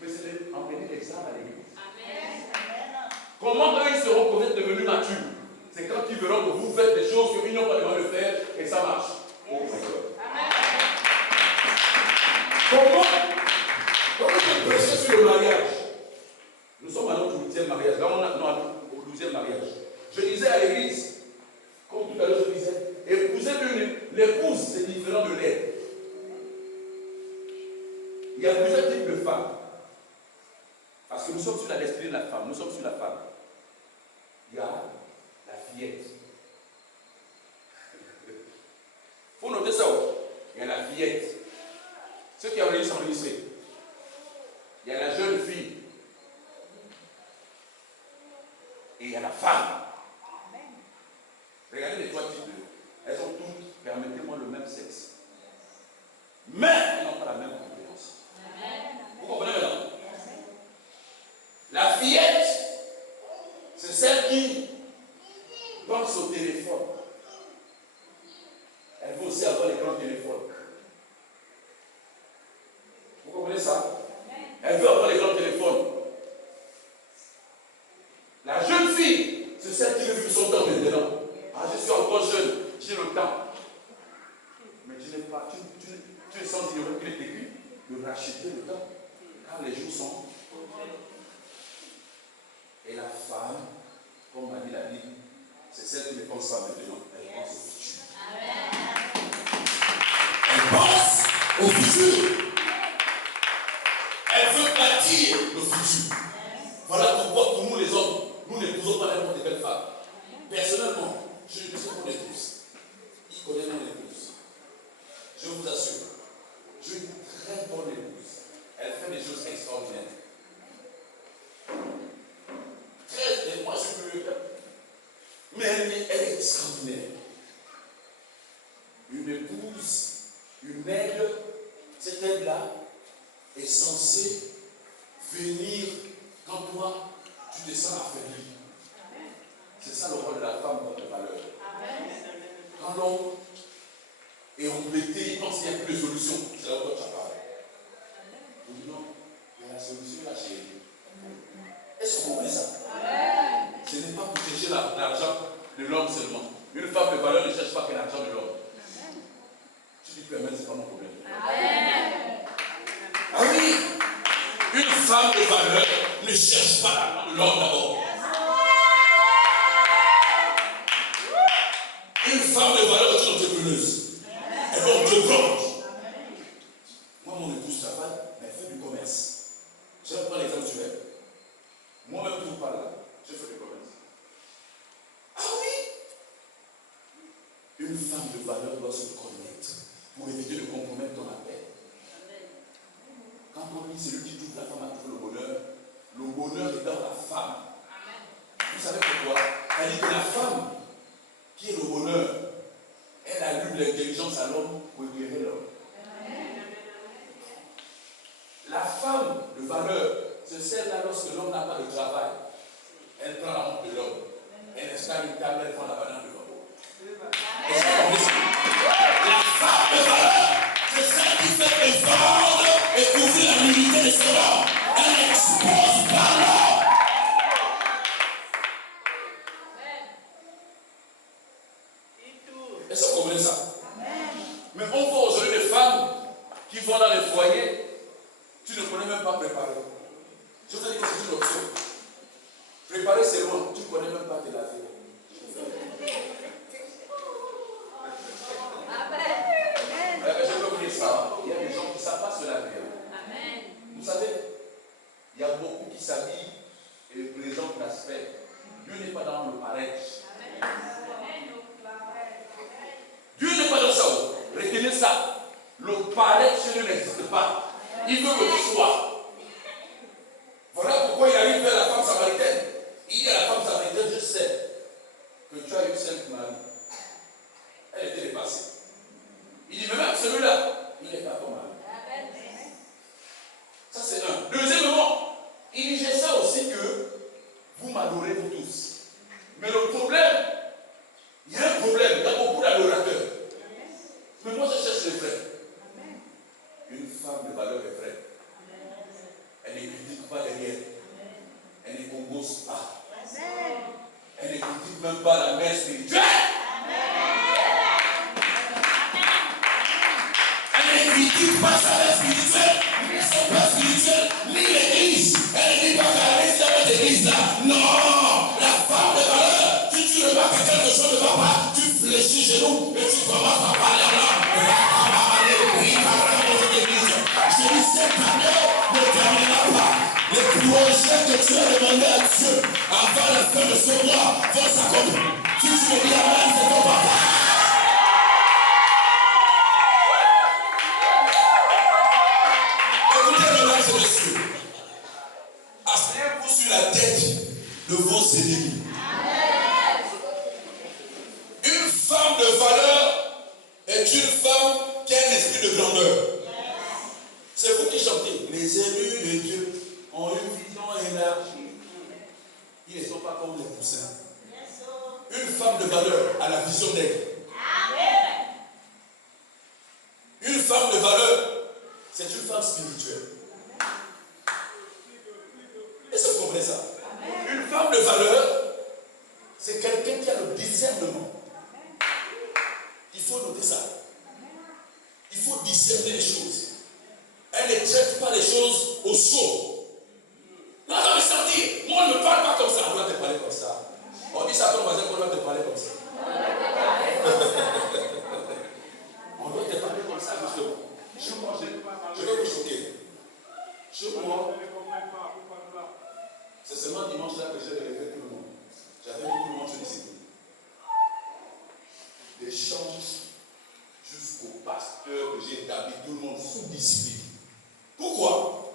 mais c'est d'emmener les âmes à l'église. Comment eux, ils seront peut-être devenus matures? C'est quand ils verront que vous faites des choses qu'ils n'ont pas besoin de faire et ça marche. Oh my God. Comment je prêchais sur le mariage? Nous sommes à notre 8e mariage. Là, on est au 12e mariage. Je disais à l'église, comme tout à l'heure je disais, épouser l'épouse, c'est différent de l'aide. Il y a plusieurs types de femmes. Parce que nous sommes sur la destinée de la femme, nous sommes sur la femme. Il y a la fillette. Il faut noter ça. Il y a la fillette. Ceux qui ont réussi à enregistrer. Il y a la jeune fille. Et il y a la femme. Regardez les trois types de. Elles ont toutes, permettez-moi, le même sexe. Mais elles n'ont pas la même compétence. Vous comprenez maintenant? La fillette, c'est celle qui pense au téléphone. Elle veut aussi avoir les grands téléphones. Vous comprenez ça? Elle veut avoir les grands téléphones. La jeune fille, c'est celle qui veut vivre son temps maintenant. Ah, je suis encore jeune, j'ai le temps. Mais tu n'es pas, tu es sans ignorer qu'il est écrit de racheter le temps. Car les jours sont. Et la femme, comme m'a dit la Bible, c'est celle qui ne pense pas maintenant, elle pense au futur. Elle pense au futur. Elle veut bâtir le futur. Voilà pourquoi pour nous les hommes, nous n'épousons pas n'importe quelle femme. Personnellement, je ne sais mon épouse. Il connaît mon épouse. Je vous assure, j'ai une très bonne épouse. Elle fait des choses extraordinaires. Et moi je peux le faire. Mais elle est extraordinaire. Une épouse, une aide, cette aide-là est censée venir quand toi, tu te sens affaibli. C'est ça le rôle de la femme dans les valeurs. Quand l'homme est embêté, il pense qu'il n'y a plus de solution. C'est là où toi tu as parlé. On dit non, il y a la solution là chez. Est-ce qu'on comprend ça? Ce n'est pas pour chercher l'argent de l'homme seulement. Une femme de valeur ne cherche pas que l'argent de l'homme. Tu dis que ce n'est pas mon problème. Ah oui! Une femme de valeur ne cherche pas l'argent de l'homme d'abord. Une femme de valeur est une entrepreneuse. Elle va entreprendre. Moi, mon épouse travaille, mais elle fait du commerce. Je vais prendre l'exemple sur elle. Moi-même, je vous parle là, je fais du commerce. Ah oui! Une femme de valeur doit se connaître pour éviter de compromettre ton appel. Quand on dit celui qui trouve la femme a trouvé le bonheur est dans la femme. Vous savez pourquoi? Elle dit que la femme qui est le bonheur, elle allume l'intelligence à l'homme pour éclairer l'homme. La femme de valeur, c'est celle-là lorsque l'homme n'a pas de travail. Elle prend la honte de l'homme. Elle installe une table, elle prend la banane de l'homme. La femme de valeur, c'est celle qui fait défendre et couvrir la nudité de son homme. Elle expose par l'homme. Est-ce que vous comprenez ça? Mais on voit aujourd'hui des femmes qui vont dans les foyers, tu ne connais même pas préparer. Je vous dis que c'est une option. Préparer, c'est loin, tu ne connais même pas te laver. Je peux vous dire ça, il y a des gens qui ne savent pas se laver. Vous savez, il y a beaucoup qui s'habillent et présentent l'aspect. Dieu n'est pas dans le paraître. Dieu n'est pas dans ça. Retenez ça. Le paraître chez Dieu n'existe pas. Il veut que tu sois. Voilà pourquoi il arrive vers la femme samaritaine. Il dit à la femme samaritaine, je sais que tu as eu 5 maris. Elle était dépassée. cherche le vrai. Une femme de valeur est vraie. Elle ne critique pas derrière. Elle ne congosse pas. Elle ne critique même pas la mère spirituelle. Elle ne critique pas sa mère spirituelle, ni son père spirituel, ni l'église. Elle ne dit pas qu'elle est dans l'église là. Non, la femme de valeur, si tu remarques que quelque chose ne va pas, tu fléchis chez nous et tu commences à parler là. Je dis cette année ne terminera pas. Les projets que tu as demandé à Dieu avant la fin de ce mois vont s'accomplir. Si tu me dis amen, c'est ton papa. Écoutez, mesdames et messieurs, asseyez-vous sur la tête de vos ennemis. Une femme de valeur est une femme qui a un esprit de grandeur. C'est vous qui chantez. Les élus de Dieu ont une vision élargie. Ils ne sont pas comme les poussins. Une femme de valeur a la vision d'elle. Une femme de valeur, c'est une femme spirituelle. Est-ce que vous comprenez ça? Une femme de valeur, c'est quelqu'un qui a le discernement. Il faut noter ça. Il faut discerner les choses. Elle ne traite pas les choses au chaud. Non, non, mais ça dit, moi on ne me parle pas comme ça. On doit te parler comme ça. On dit ça à ton voisin qu'on doit te parler comme ça. On doit te parler comme ça, justement. Chez moi, je vais vous choquer. Chez moi, c'est seulement dimanche là que j'ai relevé tout le monde. J'avais dit tout le monde, je disais. Des chances jusqu'au pasteur que j'ai établi, tout le monde sous discipline. Pourquoi?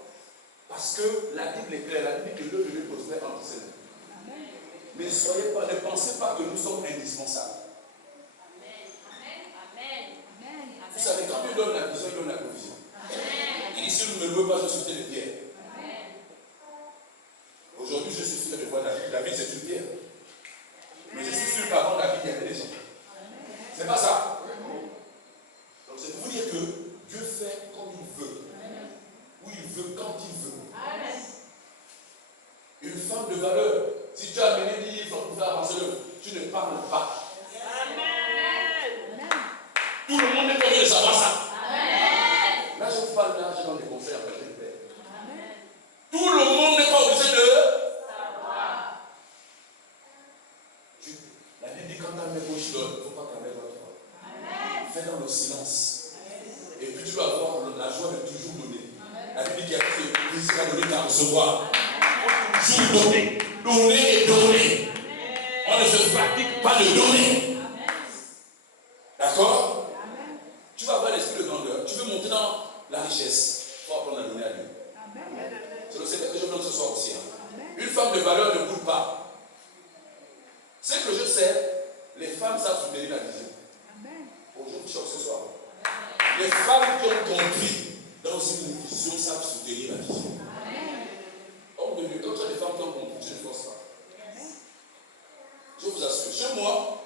Parce que la Bible est claire, la Bible dit que l'œuvre de Dieu prospère entre ses mains. Mais ne pensez pas que nous sommes indispensables. Vous savez, quand Dieu donne la vision, il donne la provision. Il dit, si vous ne me louez pas, je suis une pierre. Aujourd'hui, je suis sûr de voir David. David, c'est une pierre. Mais je suis sûr qu'avant David, il y avait des gens. C'est pas ça. Donc c'est pour vous dire que Dieu fait comme il veut. Où il veut, quand il veut. Une femme de valeur, si tu as amené 10 livres pour faire avancer l'œuvre, tu ne parles pas. Tout le monde est obligé de savoir ça. Là, je vous parle là, je donne des conseils après je le fais. Tout le monde n'est pas obligé de savoir. La Bible dit quand ta main gauche donne, il ne faut pas que ta main droite donne. Fais dans le silence. Et puis tu vas avoir la joie de toujours donner. La Bible dit qu'il y a plus de donner qu'à recevoir. Toujours donner. Donner et donner. On ne se pratique pas de donner. D'accord? Tu vas avoir l'esprit de grandeur. Tu veux monter dans la richesse. Il faut apprendre à donner à Dieu. C'est le secret que je donne ce soir aussi. Une femme de valeur ne bouge pas. Ce que je sais, les femmes savent soutenir la vision. Aujourd'hui, je ce soir. Les femmes qui ont compris dans une vision savent soutenir la vision. Or, de mieux, quand tu as des femmes qui ont compris, tu ne forces pas. Je vous assure, chez moi,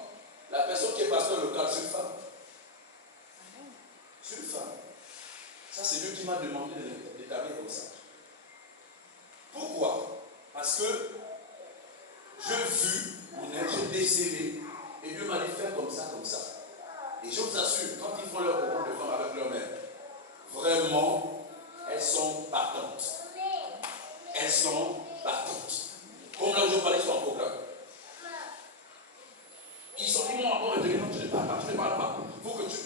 la personne qui est pasteur local, c'est une femme. C'est une femme. Ça, c'est Dieu qui m'a demandé d'établir comme ça. Pourquoi? Parce que j'ai vu, j'ai décelé, et Dieu m'a dit faire comme ça, comme ça. Et je vous assure, quand ils font leur programme de femmes avec leur mère, vraiment, elles sont partantes. Elles sont partantes. Comme là où je parlais sur un programme. Ils sont dit, moi, encore retenir, non, tu ne parles pas, tu ne parles pas. Il faut que tu.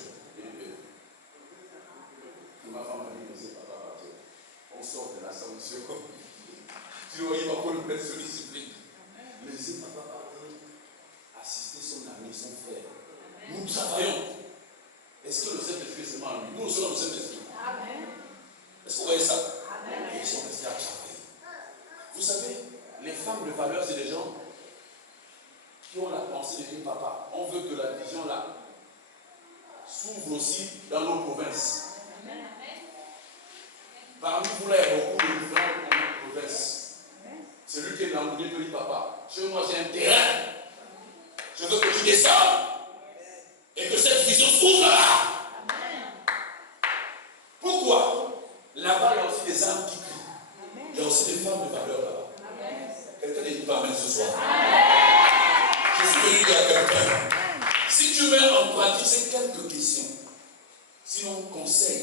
Ma femme m'a dit, ne sais pas partir. On sort de la sanction. Tu vois, il va encore le mettre sur discipline. Laissez papa partir. Assister son ami, son frère. Nous travaillons. Est-ce que le Saint-Esprit est seulement en lui? Nous sommes le Saint-Esprit. Est-ce que vous voyez ça? Et ils sont restés à travailler. Vous savez, les femmes de valeur, c'est des gens qui ont la pensée de dire, papa, on veut que la vision là s'ouvre aussi dans nos provinces. Parmi vous là, il y a beaucoup de différentes provinces. Celui qui est dans le monde peut dire, papa, chez moi j'ai un terrain. Je veux que tu descendes et que cette vision s'ouvre là. toi. Là-bas, il y a aussi des âmes qui crient. Il y a aussi des femmes de valeur là-bas. Quelqu'un dit pas amen ce soir. Je suis venu à quelqu'un. Si tu mets en pratique ces quelques questions, sinon conseil,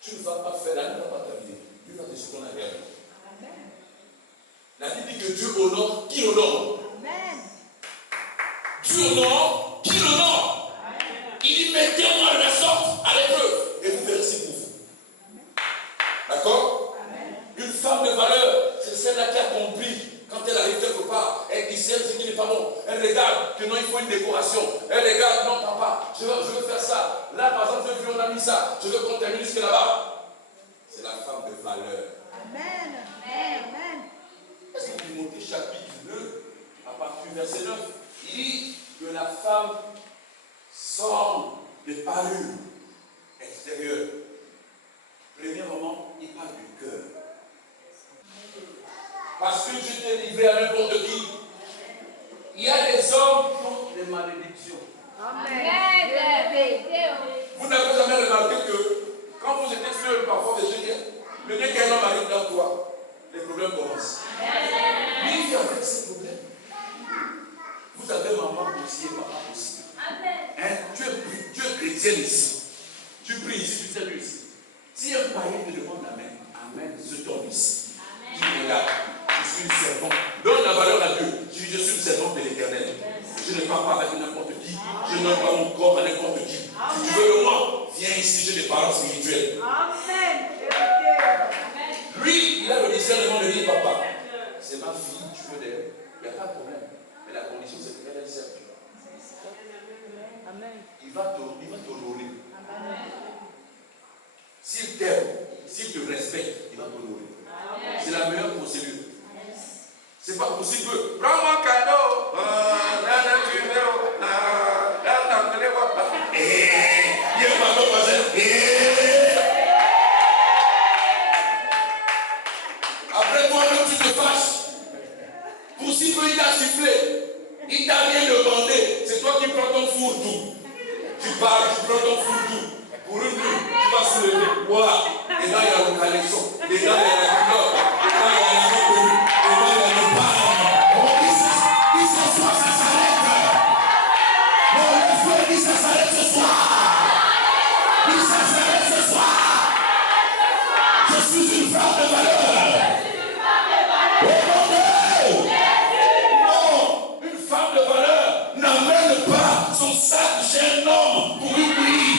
tu ne vas pas faire, la ne va pas t'amener. Dieu va te secouer la guerre. La Bible dit que Dieu honore qui honore. Dieu honore qui honore. Il dit mettez-moi de la sorte à l'épreuve et vous verrez si pour vous. D'accord? Une femme de valeur, c'est celle-là qui a compris. Quand elle arrive quelque part, elle discerne ce qui n'est pas bon. Elle regarde que non, il faut une décoration. Elle regarde, non, papa, je veux faire ça. Là, par exemple, je veux on a mis ça. Je veux qu'on termine jusque là-bas. C'est la femme de valeur. Amen. Amen. Est-ce que Timothée chapitre 2, à partir du verset 9, il dit que la femme sort de parure extérieure. Premièrement, il parle du cœur. Parce que je t'ai livré à n'importe qui. Il y a des hommes qui ont des malédictions. Amen. Vous n'avez jamais remarqué que quand vous êtes seul, parfois, le dès qu'un homme arrive dans toi, les problèmes commencent. Vivez avec ces problèmes. Vous avez maman aussi et papa aussi. Hein? Tu es chrétien ici. Tu pries ici, tu sais ici. Si un païen te demande Amen, Amen, je tombe ici. Tu regardes. Je suis une servante. Donne la valeur à Dieu. Je suis une servante de l'Éternel. Je ne parle pas avec n'importe qui. Je ne donne pas mon corps à n'importe qui. Si tu veux de moi, viens ici, j'ai des parents spirituels. Amen. Lui, il a le discernement de dire papa, c'est ma fille, tu veux d'elle. Il n'y a pas de problème. Mais la condition, c'est qu'elle serve Dieu. Il va t'honorer. S'il t'aime, s'il te respecte, il va t'honorer. C'est la meilleure procédure. C'est pas possible. Prends mon cadeau. Après toi, tu te fâches. Pour si peu, il t'a sifflé. Il t'a rien demandé. C'est toi qui prends ton fourre-tout. Tu parles, tu prends ton fourre-tout. Pour une nuit, tu vas se lever. Voilà. Et là, il y a le caleçon. Et là, il y a la couleur. Et là, il y a la reconnue. Et là, il y a le parle. Il s'assoit, ça s'arrête. Mon frère dit ça s'arrête ce soir. Il s'arrête ce soir. Je suis une femme de valeur. Non, une femme de valeur n'amène pas son sac chez un homme pour une nuit.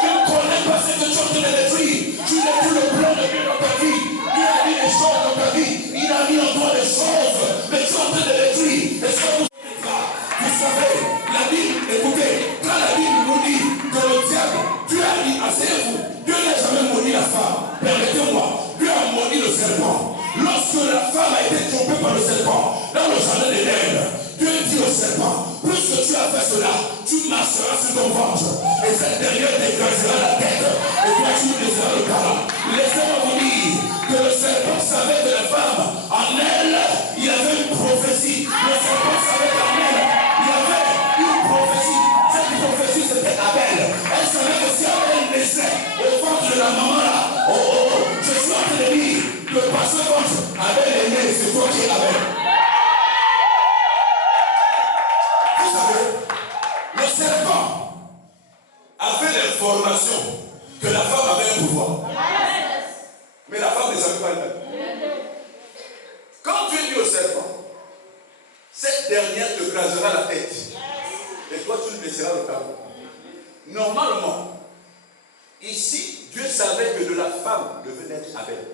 Tu ne connais pas ce que tu es en train de détruire. Tu n'es plus le plan de Dieu dans ta vie. Dieu a mis des choses dans ta vie. Il a mis en toi des choses. Mais tu es en train de détruire. Est-ce que vous savez, la Bible, écoutez, quand la Bible nous dit que le diable, Dieu a dit, asseyez-vous, Dieu n'a jamais maudit la femme. Permettez-moi, Dieu a maudit le serpent. Lorsque la femme a été trompée par le serpent, dans le jardin d'Éden, Dieu dit au serpent, plus que tu as fait cela, tu marcheras sur ton ventre. Et cette dernière t'écrasera la tête. Et toi tu laisseras le corps. Laissez-moi vous dire que le serpent savait que la femme, en elle, il y avait une prophétie. Le serpent savait qu'en elle, il y avait une prophétie. Cette prophétie c'était Abel. Elle savait que si Abel naissait au ventre de la maman là, je suis en train de dire que par ce ventre, Abel est né, c'est toi qui es Abel. Vous savez, le serpent avait l'information que la femme avait un pouvoir. Mais la femme ne savait pas elle-même. Quand Dieu dit au serpent, cette dernière te crasera la tête. Et toi tu lui laisseras le talon. Normalement, ici, Dieu savait que de la femme devait naître Abel.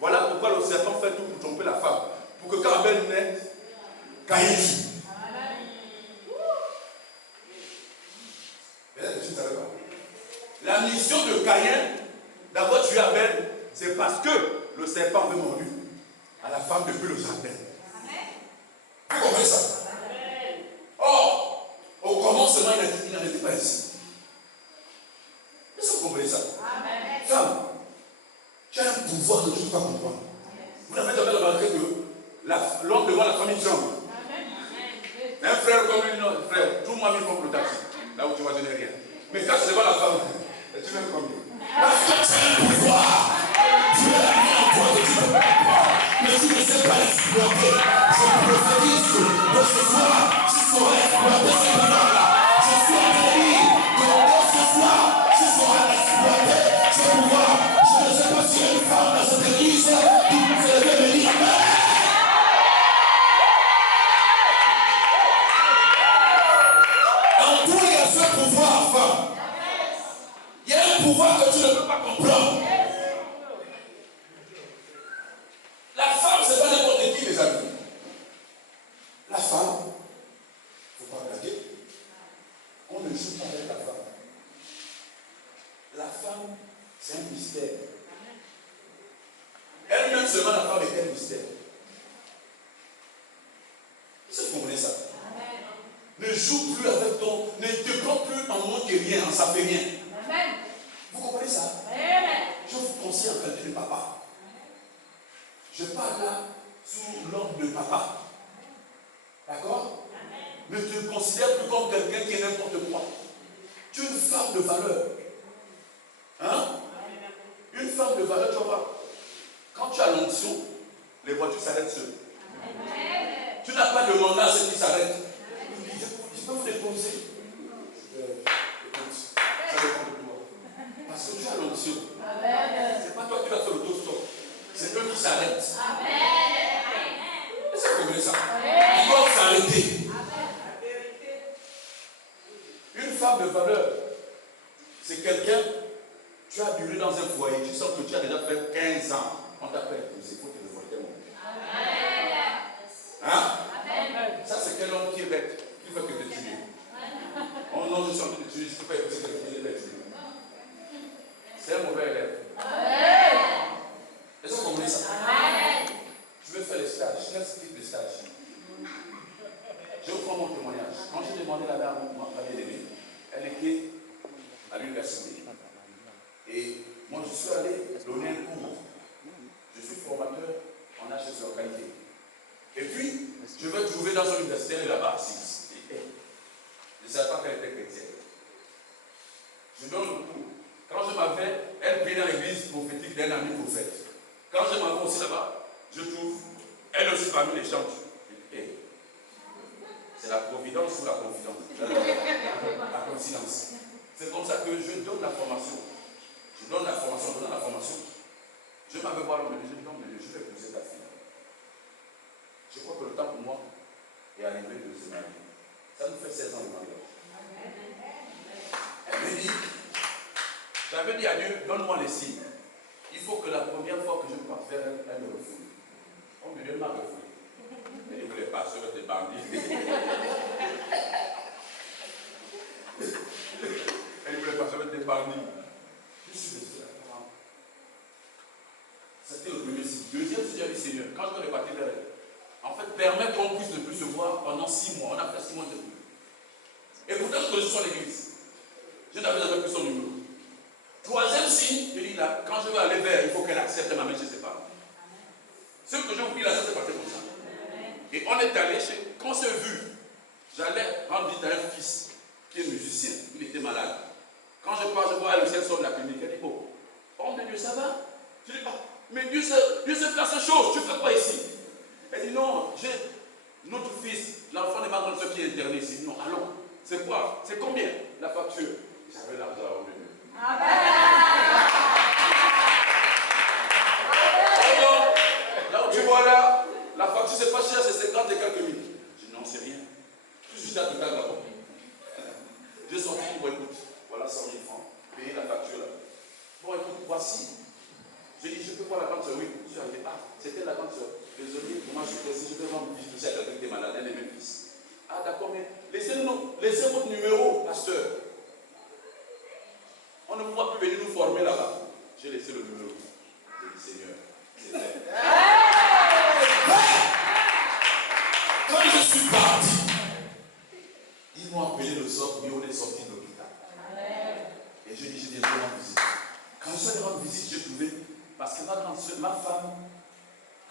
Voilà pourquoi le serpent fait tout pour tromper la femme. Pour que quand Abel naît, Caïn tue. Tu ne savais pas. La mission de Caïn, d'avoir tué Abel, c'est parce que le serpent avait mordu à la femme depuis le jardin. Vous comprenez ça? Or, au commencement, il n'en était pas ici. Est-ce que vous comprenez ça? Femme, tu as un pouvoir que tu ne peux pas comprendre. Vous n'avez jamais remarqué que l'homme devant la famille tremble. Un frère comme lui, non, frère, tout le monde vient pour le taxi. Là où tu vas donner rien. Mais quand Tu veux combien? Parce que tu as un pouvoir. Dieu l'a mis en toi que tu ne peux pas croire. Mais tu ne sais pas l'exploiter. Je prophétise que ce soir, tu sauras exploiter ce pouvoir-là. Je suis en train de dire que ce soir, tu sauras exploiter ce pouvoir. Je ne sais pas s'il y a une femme dans cette église qui peut se lever et me dire Amen. En toi, il y a ce pouvoir, femme. Il y a un pouvoir que tu ne peux pas comprendre. La femme, ce n'est pas n'importe qui, les amis. La femme, il ne faut pas blaguer. On ne joue pas avec la femme. La femme, c'est un mystère. Elle-même seulement, la femme est un mystère. Est-ce que vous comprenez ça? Ne joue plus avec ton. Ne te prends plus en moins que rien, en ça fait rien. Vous comprenez ça? Je vous conseille en qualité de papa. Je parle là sous l'ordre de papa. D'accord? Ne te considère plus comme quelqu'un qui est n'importe quoi. Tu es une femme de valeur. Hein? Une femme de valeur, tu vas voir. Quand tu as l'onction, les voitures s'arrêtent seules. Tu n'as pas demandé à ceux qui s'arrêtent. Je peux vous déposer. Écoute, ça dépend de toi. Parce que tu as l'onction. C'est pas toi qui vas faire l'autostop. C'est eux qui s'arrêtent. Est-ce que vous comprenez ça? Ils doivent s'arrêter. Une femme de valeur, c'est quelqu'un, tu as duré dans un foyer, tu sens que tu as déjà fait 15 ans. On t'appelle épousé, il faut te dévoiler mon Dieu. Hein? Ça, c'est quel homme qui est bête, qui veut que tu te tues. Oh non, je suis en train de te tuer, je ne peux pas épouser quelqu'un qui est bête. C'est un mauvais élève. Est-ce que vous comprenez ça? Je vais faire les stages. Quel type de stage? Je vous prends mon témoignage. Quand j'ai demandé la dame, ma bien-aimée, elle était à l'université. Et moi, je suis allé donner un cours. Je suis formateur en HSE en qualité. Et puis, je vais trouver dans son université là-bas, assise. Je ne savais pas qu'elle était chrétienne. Je donne le cours. Quand je m'avais, elle prie dans l'église prophétique d'un ami prophète. Quand je m'en vais aussi là-bas, je trouve, elle aussi parmi les chants. C'est la providence ou la confidence? La coïncidence. C'est comme ça que je donne la formation. Je donne la formation. Je m'avais voir l'homme de Dieu, je vais épouser ta fille. Je crois que le temps pour moi est arrivé de se marier. Ça nous fait 16 ans de mariage. Elle me dit, j'avais dit à Dieu, donne-moi les signes. Il faut que la première fois que je parte faire, elle me refoule. On me dit, elle m'a refoulé. Elle ne voulait pas se mettre des bandits. Elle ne voulait pas se mettre des bandits. Je suis resté là. C'était le premier signe. Deuxième signe, j'ai dit, Seigneur, quand je vais repartir vers elle, en fait, permet qu'on puisse ne plus se voir pendant 6 mois. On a fait 6 mois de plus. Et pourtant, je connaissais son église. Je n'avais jamais plus son numéro. Troisième signe, je dis là, quand je vais aller vers, il faut qu'elle accepte ma main chez ses parents. Ce que je vous dis là, ça s'est passé comme ça. Et on est allé chez, quand on s'est vu, j'allais rendre visite à un fils qui est musicien. Il était malade. Quand je pars, je vois le ciel sort de la clinique. Elle dit, oh, homme de Dieu, ça va? Je dis, mais Dieu sait faire ces choses, tu fais quoi ici? Elle dit, non, j'ai notre fils, l'enfant de ma grande soeur qui est interné ici. Non, allons. C'est quoi? C'est combien la facture? J'avais l'argent à homme de Dieu. Alors, là où tu vois là, la facture c'est pas cher, c'est 50 et quelques mille. Je dis non, c'est rien. Tout juste à tout à l'heure. J'ai sorti pour écoute. Voilà 100 000 francs. Payer la facture là. Bon, écoute, voici. J'ai dit, je peux voir la grande soeur. Oui, je suis arrivé. Ah, c'était la grande soeur. Désolé, moi je suis pressé, je vais rendre visite à quelqu'un qui est malade, elle est même fils. Ah, d'accord, mais laissez votre numéro, pasteur. On ne pourra plus venir nous former là-bas. J'ai laissé le numéro. J'ai dit, Seigneur, c'est fait. Quand je suis parti, ils m'ont appelé le soir, mais on est sorti de l'hôpital. Et je dis, je viens de rendre visite. Quand je suis allé rendre visite, j'ai trouvé, parce que ma femme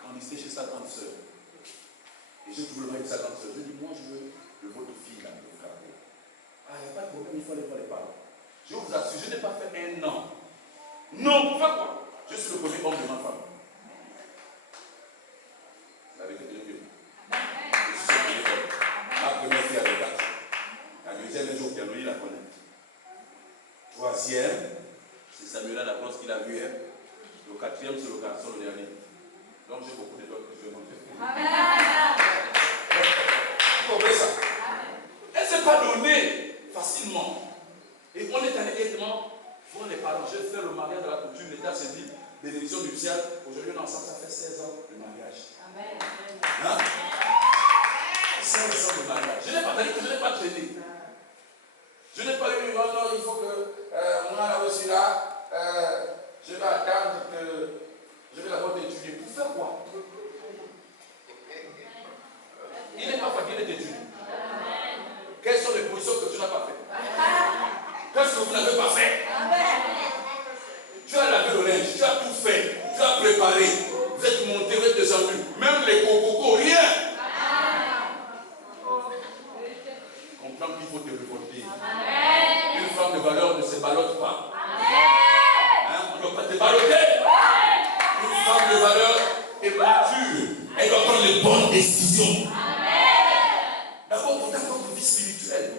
grandissait chez sa grande soeur. Et j'ai trouvé le mari de sa grande soeur. Je dis, moi je veux de votre fille là, de frère. Ah, il n'y a pas de problème, il faut aller voir les parents. Je vous assure, je n'ai pas fait un an. Non, pourquoi quoi? Je suis le premier homme de ma femme. La vérité de Dieu. Je suis le premier homme. Ma première fille avait 4. La deuxième, un jour, Pierre-Louis la connaît. Troisième, c'est Samuel la grosse qu'il a vu hier. Le quatrième, c'est le garçon, le dernier. Donc j'ai beaucoup de d'autres que je vais montrer. Vous comprenez ça? Elle ne s'est pas donnée facilement. Et on est allé directement voir les parents. J'ai fait le mariage de la coutume, l'État s'est dit, bénédiction nuptiale. Aujourd'hui, on est ensemble, ça fait 16 ans de mariage. Hein? 16 ans de mariage. Je n'ai pas dit que je n'ai pas traité. Je n'ai pas eu, non, il faut que moi, là aussi, là, je vais attendre que je vais d'abord t'étudier. Pour faire quoi? Il n'est pas fatigué d'étudier. Quelles sont les positions que tu n'as pas faites? Qu'est-ce que vous n'avez pas fait? Tu as lavé le linge, tu as tout fait, tu as préparé, vous êtes monté, vous êtes descendu. Même les cocos, rien. Comprends qu'il faut te révolter. Une femme de valeur ne se ballotte pas. Hein? On ne doit pas te balloter. Une femme de valeur est mature. Elle doit prendre les bonnes décisions. D'abord, pour ta propre vie spirituelle.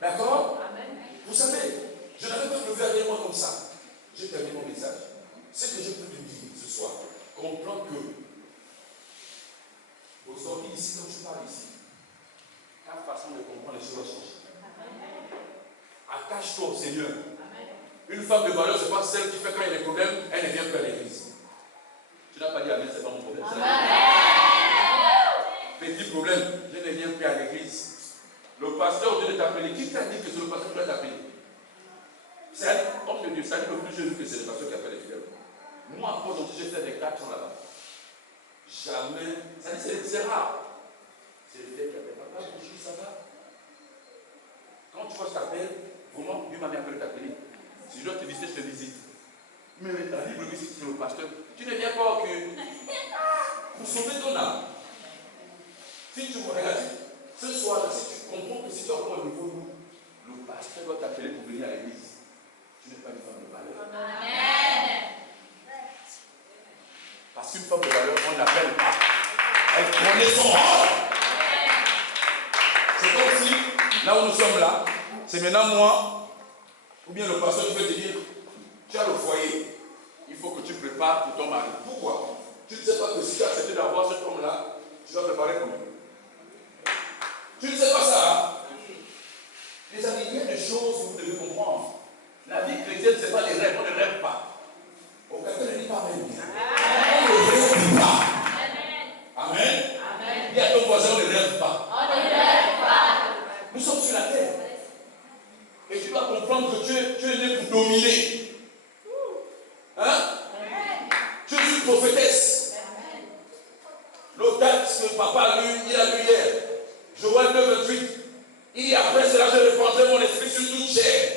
D'accord? Vous savez, je n'avais pas levé avec moi comme ça. J'ai terminé mon message. Ce que je peux te dire ce soir, comprends que au sortir ici, comme je parle ici, ta façon de comprendre les choses va changer. Attache-toi au Seigneur. Une femme de valeur, ce n'est pas celle qui fait quand il y a des problèmes, elle ne vient plus à l'église. Tu n'as pas dit Amen, ce n'est pas mon problème. Petit problème, je ne viens plus à l'église. Le pasteur vient de t'appeler. Qui t'a dit que c'est le pasteur qui doit t'appeler? C'est homme de Dieu, ça dit le plus jeune que c'est le pasteur qui appelle les fidèles. Moi, après, j'ai fait des 4 ans là-bas. Jamais. Ça dit, c'est rare. C'est le fidèle qui appelle. Papa, bonjour, ça va? Quand tu vois, je t'appelle, vraiment, Dieu m'a mis appelé t'appeler. Si je dois te visiter, je te visite. Mais la Bible dit que le pasteur, tu ne viens pas pour sauver ton âme. Si tu me regardes, ce soir, si tu comprends que si tu es encore au niveau où le pasteur doit t'appeler pour venir à l'église, tu n'es pas une femme de valeur. Amen. Parce qu'une femme de valeur, on n'appelle pas. Elle connaît son rôle. C'est comme si, là où nous sommes là, c'est maintenant moi, ou bien le pasteur qui veut te dire, tu as le foyer, il faut que tu prépares pour ton mari. Pourquoi? Tu ne sais pas que si tu as accepté d'avoir cet homme-là, tu dois préparer pour lui. Tu ne sais pas ça? Les amis, il y a des choses que vous devez comprendre. La vie chrétienne, ce n'est pas les rêves, on ne rêve pas. Quelqu'un ne dit pas Amen. On ne rêve pas. Amen. Il y a ton voisin, on ne rêve pas. Nous sommes sur la terre. Et tu dois comprendre que tu es né pour dominer. Hein? Tu es une prophétesse. Le texte que papa a lu, il a lu hier. Joël 2:28. Il dit après cela, je répandrai mon esprit sur toute chair.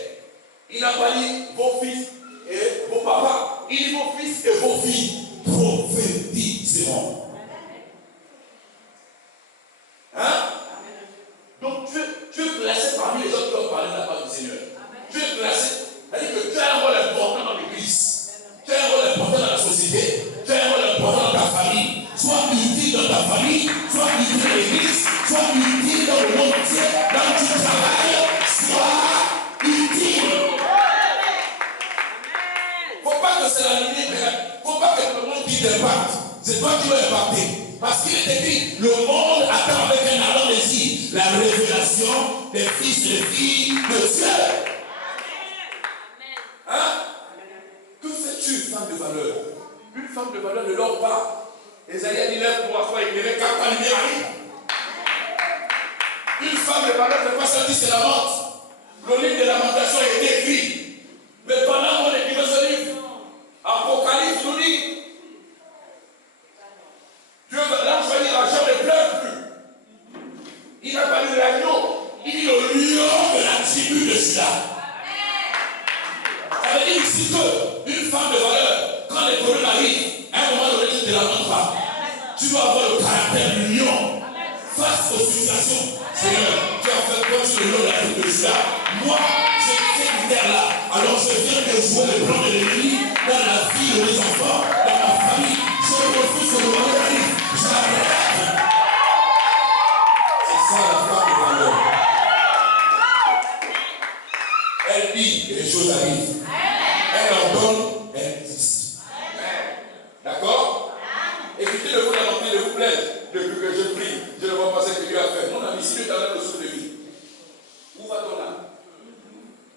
Il n'a pas dit vos fils et vos papas. Il dit vos fils et vos filles prophétiseront. Hein? Donc tu es placé parmi les gens qui doivent parler de la part du Seigneur. Tu es placé. C'est-à-dire que tu as un rôle important dans l'église. Tu as un rôle important dans la société. Tu as un rôle important dans ta famille. Sois utile dans ta famille. Sois utile dans l'église. Sois utile dans le monde entier. Dans ton travail. Sois utile. Faut pas que c'est la lignée. Faut pas que le monde qui t'impacte. C'est toi qui dois impacter. Parce qu'il est écrit, le monde attend avec un ardent désir la révélation des fils et des filles de Dieu. Hein? Que fais-tu, femme de valeur? Une femme de valeur ne dort pas. Esaïe a dit l'air pour avoir éclairé car ta lumière arrive. Une femme de valeur ne fait pas ça, dit c'est la mort. Le livre de Lamentation a été écrit. Mais pendant qu'on écrivait ce livre, Apocalypse nous dit Dieu va choisir l'argent ne pleure plus. Il n'a pas lu l'agneau, il dit le lion de la tribu de Juda. Ça veut dire ici qu'une femme de valeur, quand les problèmes arrivent, à un moment donné, tu ne te lamentes pas. Tu dois avoir le caractère du lion face aux situations. Seigneur, tu as fait quoi sur le lion de la tribu de Juda? Moi, j'ai ces critères-là. de jouer le plan de l'ennemi dans la vie de mes enfants, dans ma famille. Je refuse que le mal arrive. J'arrête. C'est ça la femme de valeur. Elle dit et les choses arrivent. Elle en donne, elle existe. D'accord? Écoutez le fondamental de vous plaît. Depuis que je prie, je ne vois pas ce que Dieu a fait. Mon ami, si Dieu t'a donné le souffle de vie, où va ton âme?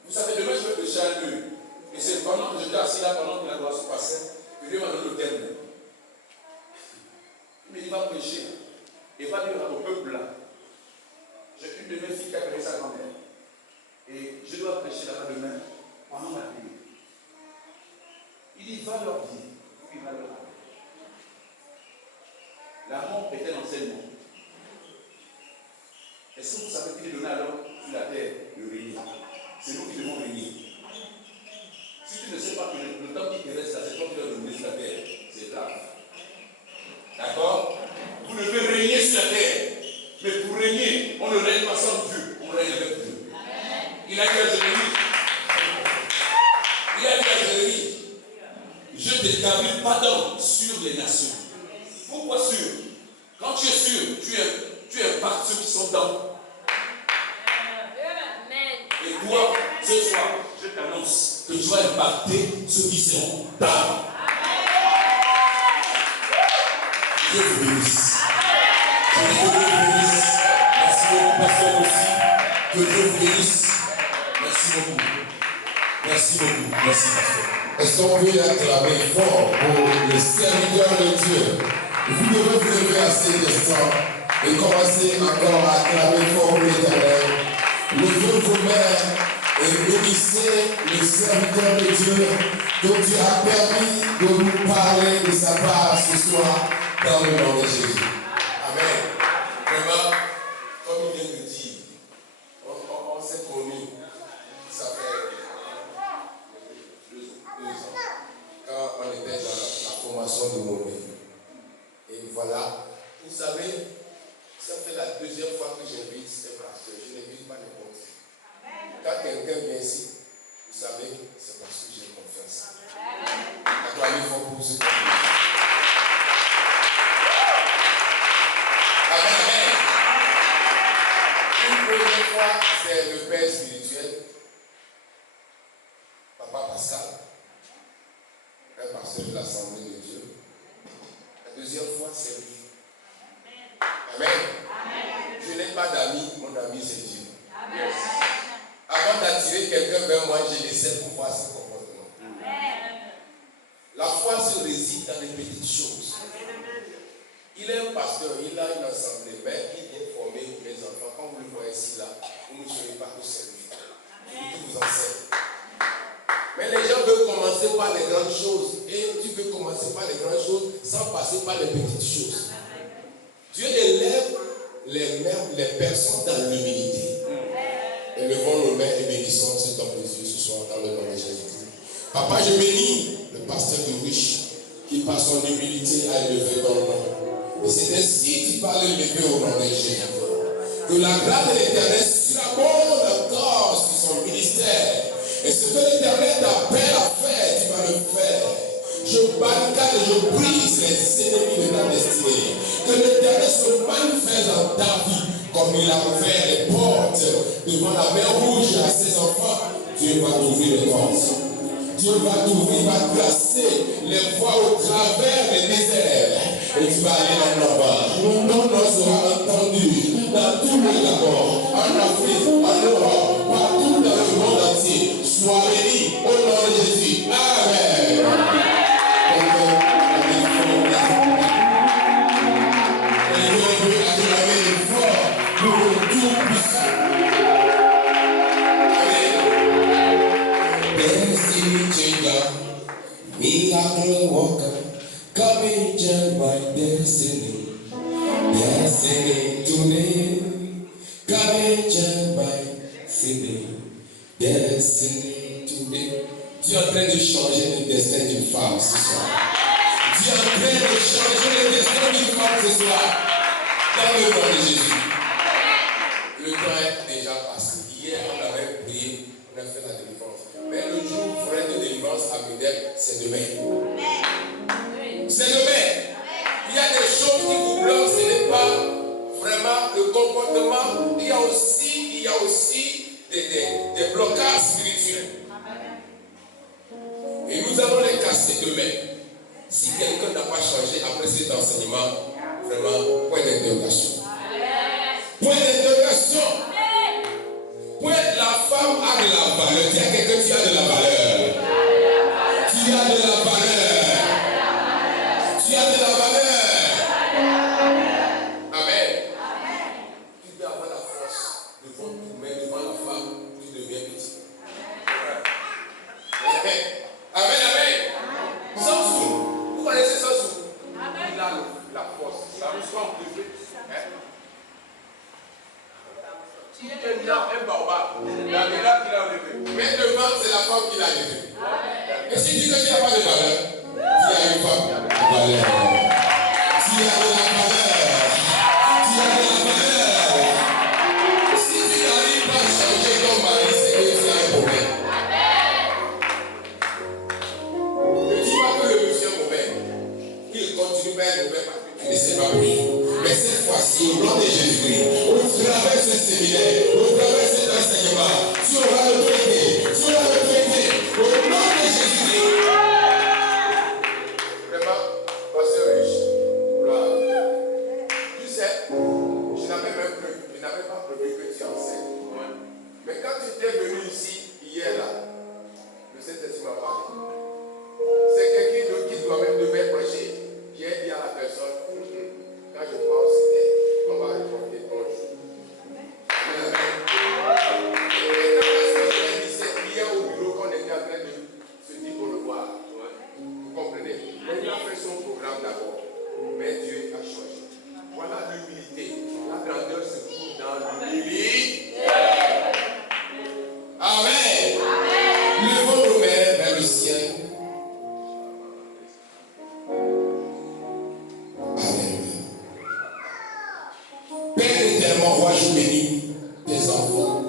Vous savez, demain je vais prêcher à Dieu. Et c'est pendant que j'étais assis là, pendant que la gloire se passait, que Dieu m'a donné le terme. Mais il va prêcher. Et va dire au peuple là. J'ai une de mes filles qui a créé sa grand-mère. Et je dois prêcher là-bas demain, pendant ma prière. Il dit, va leur dire, puis va leur dire. La mort est un enseignement. Est-ce que vous savez qu'il est donné alors sur la terre de régner? C'est nous qui devons régner. Si tu ne sais pas que le temps qui te reste là, c'est toi qui dois dominer sur la terre, c'est grave. D'accord? Vous devez régner sur la terre. Mais pour régner, on ne règne pas sans Dieu, on règne avec Dieu. Il a dit à Jérémie, je t'établis pardon sur les nations. Pourquoi sûr? Quand tu es sûr, tu impactes ceux qui sont dans. Et toi, ce soir, je t'annonce que tu vas impacter ceux qui seront dans. Dieu vous bénisse. Que Dieu vous bénisse. Merci beaucoup, pasteur aussi. Que Dieu vous bénisse. Merci beaucoup. Merci beaucoup. Merci, pasteur. Est-ce qu'on peut acclamer fort pour les serviteurs de Dieu? Vous devez vous lever à cet instant et commencer encore à acclamer fort pour l'Éternel. Levez vos mains et bénissez le serviteur de Dieu que Dieu a permis de nous parler de sa part ce soir dans le nom de Jésus. Amen. Vraiment, comme il vient de dire, on s'est connus, ça fait 2 ans, Quand on était dans la formation de Momé. Et voilà, vous savez, ça fait la 2e fois que j'invite ces pasteurs. Je n'invite pas n'importe qui. Quand quelqu'un vient ici, vous savez, c'est parce que j'ai confiance. Acclamez fort pour ce que Amen. Une première fois, c'est le père spirituel, Papa Pascal, un pasteur de l'Assemblée de Dieu. La 2e fois, c'est lui. Amen. Je n'ai pas d'amis, mon ami c'est Dieu. Yes. Avant d'attirer quelqu'un vers moi, je laissais pour voir ses comportements. La foi se réside dans les petites choses. Il est un pasteur, il a une assemblée, mais il vient former les enfants. Quand vous le voyez ici, là, vous ne serez pas que c'est lui. Il vous enseigne. Mais les gens veulent commencer par les grandes choses. Et tu veux commencer par les grandes choses sans passer par les petites choses. Dieu élève les personnes dans l'humilité. Élevons nos mains et bénissons cet homme de Dieu ce soir dans le nom de Jésus. Papa, je bénis le pasteur de riche qui par son humilité a élevé ton nom. Et c'est ainsi qu'il va l'élever au nom de Jésus. Que la grâce de l'Éternel surabonde encore sur son ministère. Et ce que l'Éternel t'appelle à faire, tu vas le faire. Je barricade et je brise les ennemis de ta destinée. Que l'Éternel se manifeste dans ta vie comme il a ouvert les portes devant la mer rouge à ses enfants. Dieu va t'ouvrir les portes. Dieu va t'ouvrir, va tracer les voies au travers des déserts. Et tu vas aller en là-bas. Ton nom sera entendu dans tous les Gabon, en Afrique, en Europe, partout dans le monde entier. Sois béni au nom de Jésus. Amen. Miracle worker, come and change my destiny. Destiny today, come and change my destiny. Destiny today. Dieu est en train de changer le destin d'une femme ce soir. Dieu est en train de changer le destin d'une femme ce soir. Dans le nom de Jésus. Le temps est déjà passé. Hier, on avait prié, on a fait la délivrance. Mais le jour vrai de délivrance, c'est demain. C'est demain. Il y a des choses qui vous bloquent, ce n'est pas vraiment le comportement. Il y a aussi des blocages spirituels. Et nous allons les casser demain. Si quelqu'un n'a pas changé après cet enseignement, vraiment, point d'interrogation. Point d'interrogation. Point, la femme a de la valeur. Dis à quelqu'un, tu as de la valeur. Tu as de la valeur. Tu as de la valeur. Amen. Tu dois avoir la force devant tout, mais devant la femme, tu deviens petit. Amen. Amen, amen. Samson, vous connaissez Samson? Il a la force. Samson, tu es un baobab. Mais devant, c'est la femme qui l'a levé. Et si tu dis que tu n'as pas de valeur, tu as une femme de valeur. Tu as de la valeur. Tu as de la valeur. Si tu n'arrives pas à changer ton mari, c'est que tu as un problème. Ne dis pas que le monsieur est mauvais. Il continue à être mauvais parce que tu ne sais pas prier. Mais cette fois-ci, au nom de Jésus-Christ, au travers de ce séminaire, au travers de cet enseignement, tu auras l'autorité. Tu auras l'autorité. Au nom de Jésus-Christ. Vraiment, pasteur riche. Tu sais, je n'avais pas prévu que tu enseignes. Mais quand tu étais venu ici, hier là, le Saint-Esprit m'a parlé. C'est quelqu'un d'autre qui devait prêcher. J'ai dit à la personne, quand je pense, c'était, on va reporter ton jour. Et c'est hier au bureau qu'on était en train de se dire pour le voir. Vous comprenez? Il a fait son programme d'abord. Mais Dieu a changé. Voilà l'humilité. La grandeur se trouve dans l'humilité. Amen. Levons nos mains vers le ciel. Roi, je bénis tes enfants.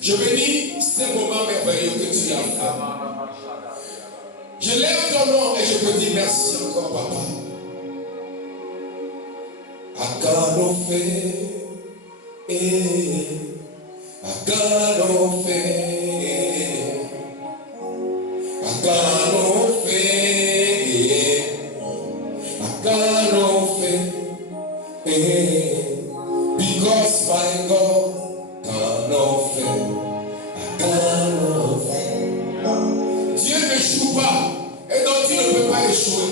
Je bénis ces moments merveilleux que tu as fait. Je lève ton nom et je te dis merci encore, papa. Akanofe, Akanofe, Akanofe, Akanofe, because my God cannot fail. Dieu ne joue pas et donc tu ne peux pas échouer.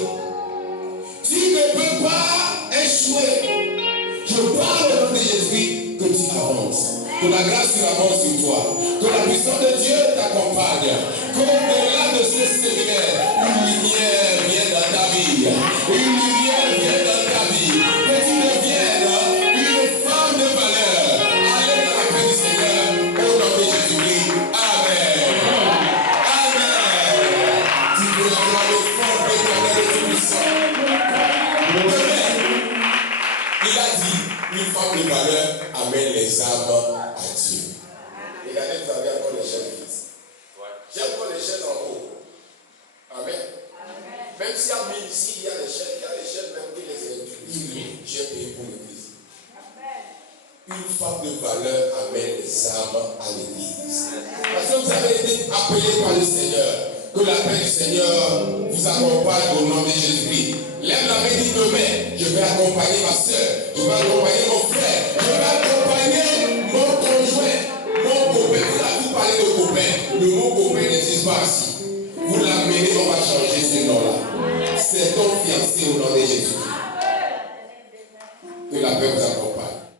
Tu ne peux pas échouer. Je parle au nom de Jésus que tu avances. Que la grâce avance sur toi. Que la puissance de Dieu t'accompagne. Qu'au-delà de ce séminaire, une lumière vienne dans ta vie. Une lumière vienne dans ta vie. Que tu deviennes une femme de valeur. Allez dans la paix du Seigneur. Au nom de Jésus-Christ. Amen. Amen. Tu peux avoir le fond de l'éternel et tout-puissant. Il a dit, une femme de valeur amène les âmes à Dieu. Regardez, vous avez encore l'échelle ici. J'ai encore l'échelle en haut. Amen. Même s'il y a mis ici, il y a l'échelle même qui les induit. J'ai payé pour l'église. Une femme de valeur amène les âmes à l'église. Parce que vous avez été appelés par le Seigneur. Que la paix du Seigneur vous accompagne au nom de Jésus-Christ. Lève la main, dit demain, je vais accompagner ma soeur, je vais accompagner mon frère, je vais accompagner